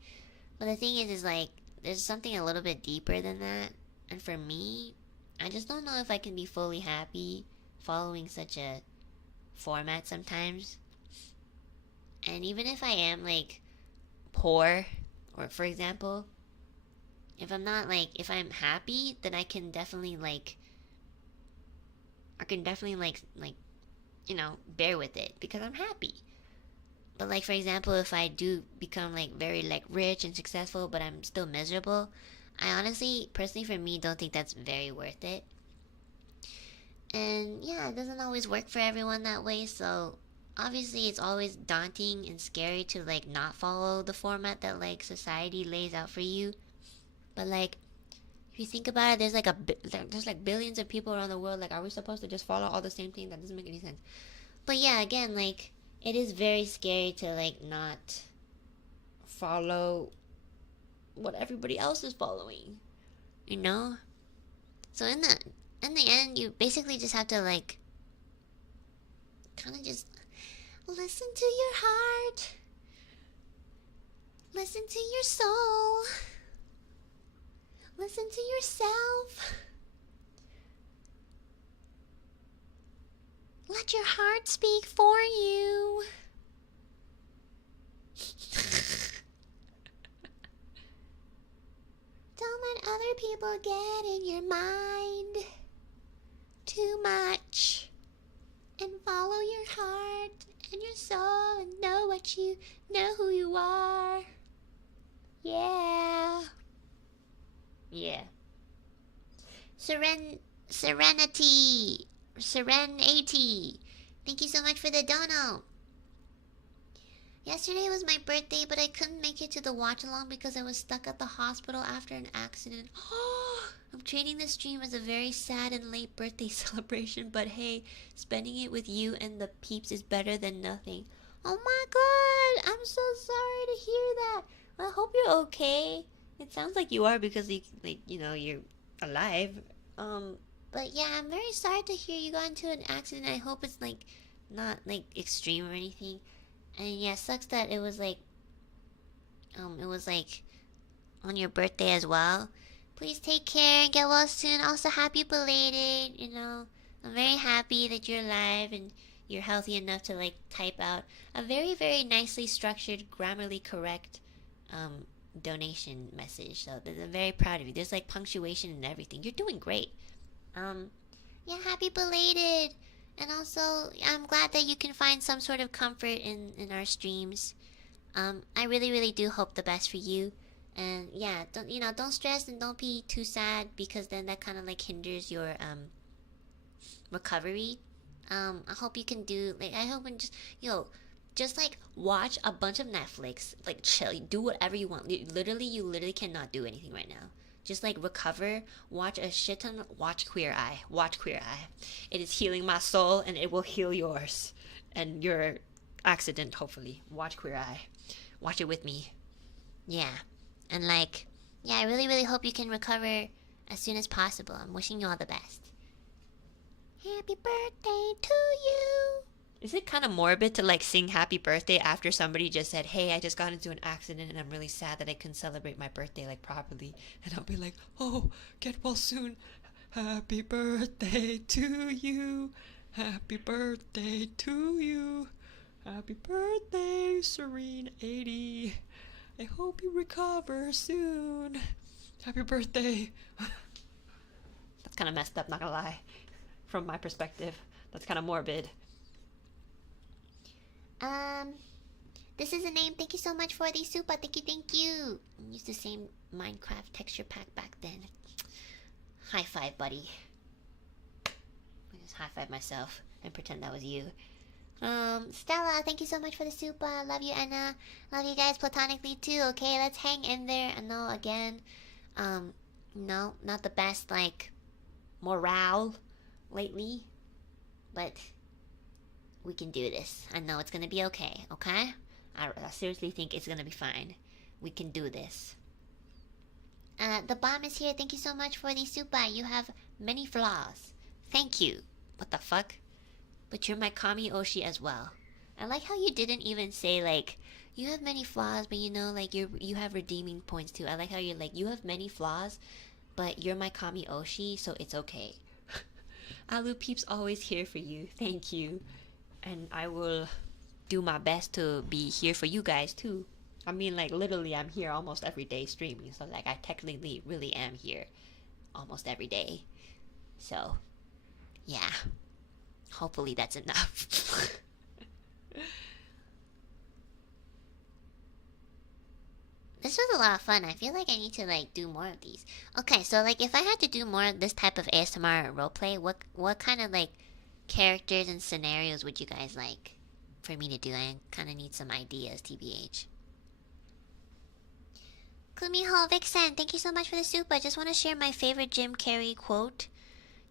But the thing is like, there's something a little bit deeper than that. And for me, I just don't know if I can be fully happy following such a format sometimes. And even if I am like poor, or for example, if I'm not like, if I'm happy, then I can definitely like, you know, bear with it because I'm happy. But like, for example, if I do become like very like rich and successful but I'm still miserable, I honestly, personally for me, don't think that's very worth it. And yeah, it doesn't always work for everyone that way, so obviously it's always daunting and scary to like not follow the format that like society lays out for you. But like, if you think about it, there's like billions of people around the world. Like, are we supposed to just follow all the same thing? That doesn't make any sense. But yeah, again, like, it is very scary to like not follow what everybody else is following, you know. So in the end, you basically just have to like kind of just listen to your heart, listen to your soul, listen to yourself. Let your heart speak for you. Don't let other people get in your mind too much. And follow your heart and your soul and know who you are. Yeah. Yeah. Serenity. Thank you so much for the dono. Yesterday was my birthday, but I couldn't make it to the watch along because I was stuck at the hospital after an accident. I'm treating this stream as a very sad and late birthday celebration, but hey, spending it with you and the peeps is better than nothing. Oh my god, I'm so sorry to hear that. Well, I hope you're okay. It sounds like you are because you're alive. But yeah, I'm very sorry to hear you got into an accident. I hope it's like not like extreme or anything. And yeah, it sucks that it was like on your birthday as well. Please take care and get well soon. Also, happy belated, you know. I'm very happy that you're alive and you're healthy enough to like type out a very, very nicely structured, grammarly correct donation message. So I'm very proud of you. There's like punctuation and everything. You're doing great. Yeah, happy belated. And also, I'm glad that you can find some sort of comfort in our streams. I really, really do hope the best for you. And yeah, don't stress and don't be too sad because then that kind of like hinders your recovery. I hope you can do like I hope and just like watch a bunch of Netflix, like chill, do whatever you want. You literally cannot do anything right now. Just like recover, watch a shit ton, watch Queer Eye. It is healing my soul and it will heal yours and your accident, hopefully. Watch Queer Eye. Watch it with me. Yeah. And like, yeah, I really, really hope you can recover as soon as possible. I'm wishing you all the best. Happy birthday to you. Is it kind of morbid to like sing happy birthday after somebody just said, hey, I just got into an accident and I'm really sad that I couldn't celebrate my birthday like properly? And I'll be like, oh, get well soon. Happy birthday to you. Happy birthday to you. Happy birthday, Serene 80. I hope you recover soon. Happy birthday. That's kind of messed up, not gonna lie. From my perspective, that's kind of morbid. This is a name. Thank you so much for the super. Thank you. I used the same Minecraft texture pack back then. High five, buddy. I just high five myself and pretend that was you. Stella, thank you so much for the super. Love you, Enna. Love you guys platonically too. Okay, let's hang in there. I know again, no, not the best like morale lately, but we can do this. I know it's gonna be okay, okay? I seriously think it's gonna be fine. We can do this. The bomb is here. Thank you so much for the super. You have many flaws. Thank you. What the fuck? but you're my Kami Oshi as well. I like how you didn't even say like you have many flaws, but you know like you have redeeming points too. I like how you're like you have many flaws, but you're my Kami Oshi, so it's okay. Alu peeps always here for you. Thank you. And I will do my best to be here for you guys too. I mean like literally I'm here almost every day streaming, so like I technically really am here almost every day. So yeah. Hopefully that's enough. This was a lot of fun. I feel like I need to like do more of these. Okay, so like if I had to do more of this type of ASMR roleplay, what kind of like characters and scenarios would you guys like for me to do? I kind of need some ideas, TBH. Kumiho Vixen, thank you so much for the soup. I just want to share my favorite Jim Carrey quote.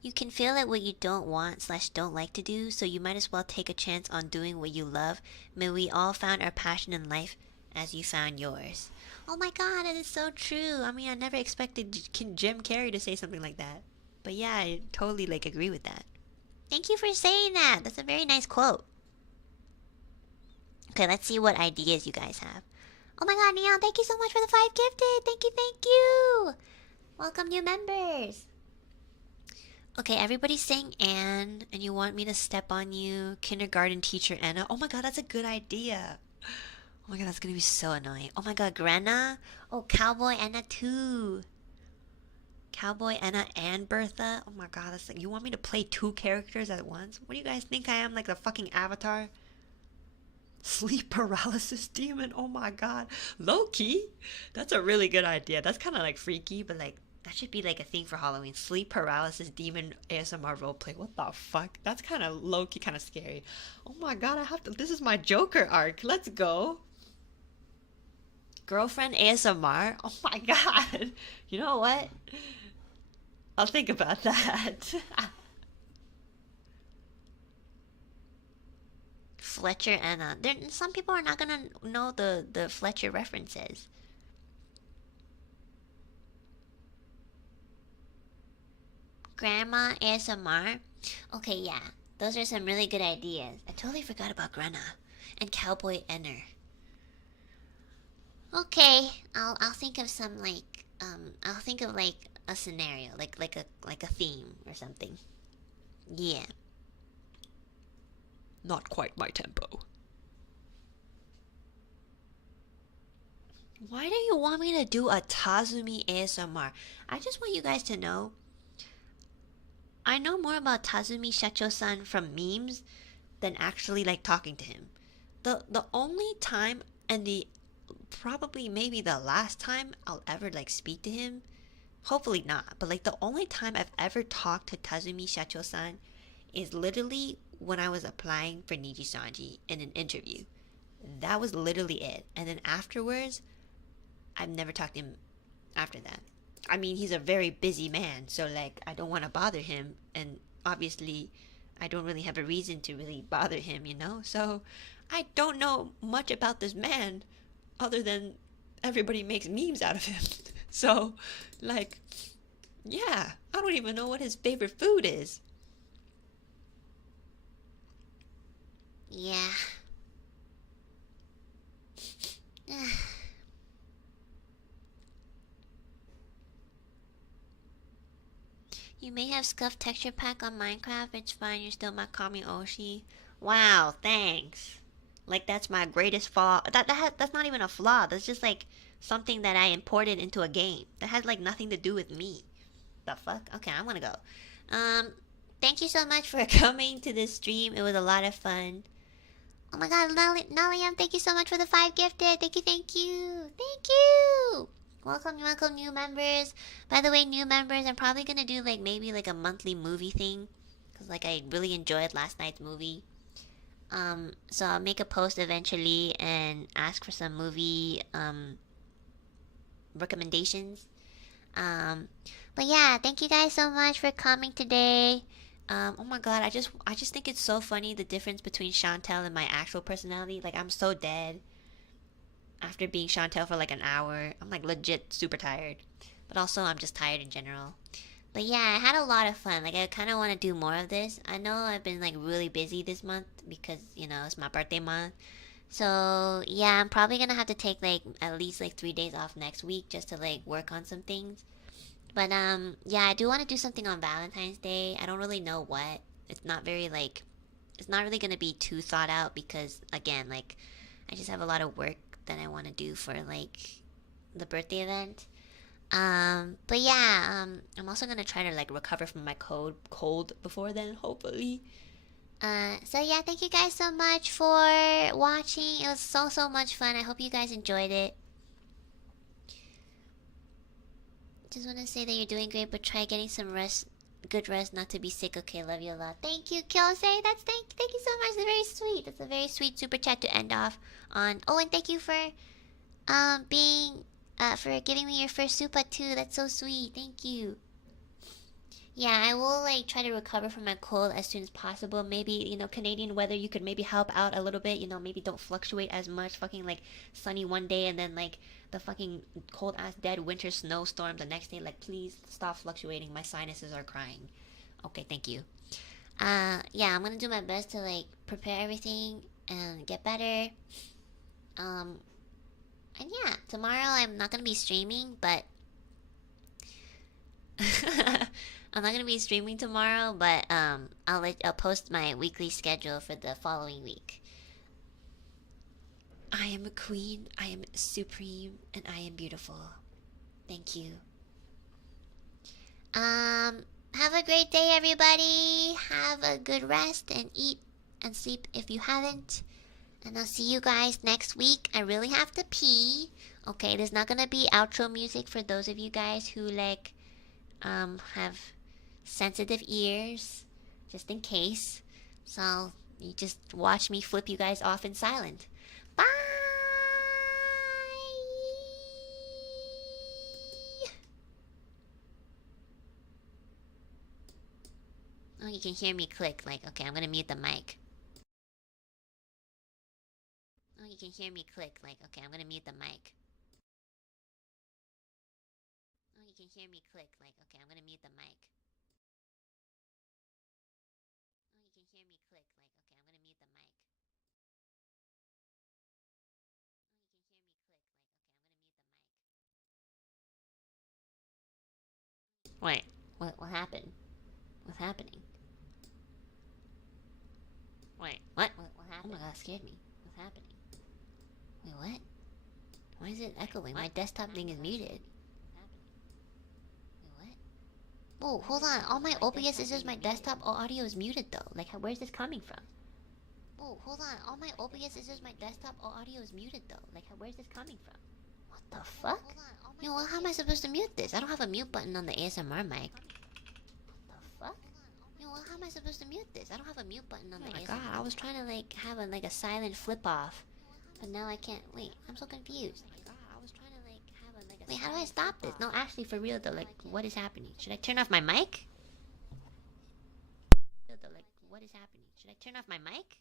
You can fail at what you don't want / don't like to do, so you might as well take a chance on doing what you love. May we all find our passion in life as you found yours. Oh my god, that is so true. I mean, I never expected Jim Carrey to say something like that. But yeah, I totally like agree with that. Thank you for saying that. That's a very nice quote. Okay, let's see what ideas you guys have. Oh my god, Neon, thank you so much for the 5 gifted. Thank you, thank you. Welcome new members. Okay, everybody's saying Anne, and you want me to step on you. Kindergarten teacher Enna. Oh my god, that's a good idea. Oh my god, that's gonna be so annoying. Oh my god, Grenna. Oh, Cowboy Enna too. Cowboy Enna and Bertha. Oh my god, that's like, you want me to play 2 characters at once? What do you guys think I am, like the fucking Avatar? Sleep paralysis demon. Oh my god. Low key. That's a really good idea. That's kind of like freaky, but like that should be like a thing for Halloween. Sleep paralysis demon ASMR roleplay. What the fuck? That's kind of low key, kind of scary. Oh my god, I have to. This is my Joker arc. Let's go. Girlfriend ASMR. Oh my god. You know what? I'll think about that. Fletcher Enna. Some people are not gonna know the Fletcher references. Grandma ASMR. Okay, yeah. Those are some really good ideas. I totally forgot about Grenna. And Cowboy Enner. Okay, I'll think of some like I'll think of like a scenario, like a theme or something. Yeah. Not quite my tempo. Why do you want me to do a Tazumi ASMR? I just want you guys to know I know more about Tazumi Shacho-san from memes than actually like talking to him. The only time and the probably maybe the last time I'll ever like speak to him, hopefully not, but like the only time I've ever talked to Tazumi Shacho-san is literally when I was applying for NIJISANJI in an interview. That was literally it. And then afterwards, I've never talked to him after that. I mean, he's a very busy man, so like I don't want to bother him, and obviously I don't really have a reason to really bother him, you know? So I don't know much about this man other than everybody makes memes out of him. So like yeah, I don't even know what his favorite food is. Yeah. You may have scuffed texture pack on Minecraft. It's fine. You're still my Kami Oshi. Wow, thanks. Like that's my greatest flaw. That's not even a flaw. That's just like something that I imported into a game. That has like nothing to do with me. The fuck? Okay, I'm gonna go. Thank you so much for coming to this stream. It was a lot of fun. Oh my god, Naliam, thank you so much for the 5 gifted. Thank you, thank you. Thank you. Welcome new members. By the way, new members, I'm probably gonna do like maybe like a monthly movie thing. Cause like I really enjoyed last night's movie. So I'll make a post eventually and ask for some movie recommendations. But yeah, thank you guys so much for coming today. Oh my god, I just think it's so funny the difference between Chantel and my actual personality. Like I'm so dead. After being Chantel for like an hour, I'm like legit super tired. But also I'm just tired in general. But yeah, I had a lot of fun. Like I kind of want to do more of this. I know I've been like really busy this month because you know it's my birthday month. So yeah, I'm probably gonna have to take like at least like 3 days off next week just to like work on some things. But yeah, I do want to do something on Valentine's Day. I don't really know what. It's not very like it's not really gonna be too thought out because again, like I just have a lot of work that I want to do for like the birthday event. But yeah, I'm also gonna try to like recover from my cold before then, hopefully. So yeah, thank you guys so much for watching. It was so much fun. I hope you guys enjoyed it. Just want to say that you're doing great, but try getting some rest, good rest, not to be sick. Okay, love you a lot. Thank you, Kyosei. Thank you so much. That's very sweet. That's a very sweet super chat to end off on. Oh, and thank you for being for giving me your first super too. That's so sweet. Thank you. Yeah, I will like try to recover from my cold as soon as possible. Maybe, you know, Canadian weather, you could maybe help out a little bit, you know, maybe don't fluctuate as much. Fucking like sunny one day and then like the fucking cold ass dead winter snowstorm the next day. Like please stop fluctuating. My sinuses are crying. Okay, thank you. Yeah, I'm gonna do my best to like prepare everything and get better. Um and yeah, tomorrow I'm not gonna be streaming, but I'm not gonna be streaming tomorrow, but I'll post my weekly schedule for the following week. I am a queen, I am supreme, and I am beautiful. Thank you. Have a great day, everybody. Have a good rest and eat and sleep if you haven't. And I'll see you guys next week. I really have to pee. Okay, there's not gonna be outro music for those of you guys who like have sensitive ears, just in case. So you just watch me flip you guys off in silent. Bye. Oh, you can hear me click. Like, okay, I'm gonna mute the mic. Oh, you can hear me click. Like, okay, I'm gonna mute the mic. Oh, you can hear me click. Like, okay, I'm gonna mute the mic. Oh, you can hear me click. Like, okay, I'm gonna mute the mic. Wait, what happened? What's happening? Wait, what happened? Oh my god, scared me. What's happening? Wait, what? Why is it echoing? My desktop thing is muted. Wait, what? Whoa, hold on. All my OBS is just my desktop audio is muted though. Like, where's this coming from? Whoa, hold on. All my OBS is just my desktop audio is muted though. Like, where's this coming from? What the fuck? Yo, well, how am I supposed to mute this? I don't have a mute button on the ASMR mic. What the fuck? Yo, well, how am I supposed to mute this? I don't have a mute button on the ASMR. Oh my god, I was trying to like have a silent flip off. But now I can't. Wait, I'm so confused. Wait, how do I stop this? No, actually, for real though, like, what is happening? Should I turn off my mic? Like, what is happening? Should I turn off my mic?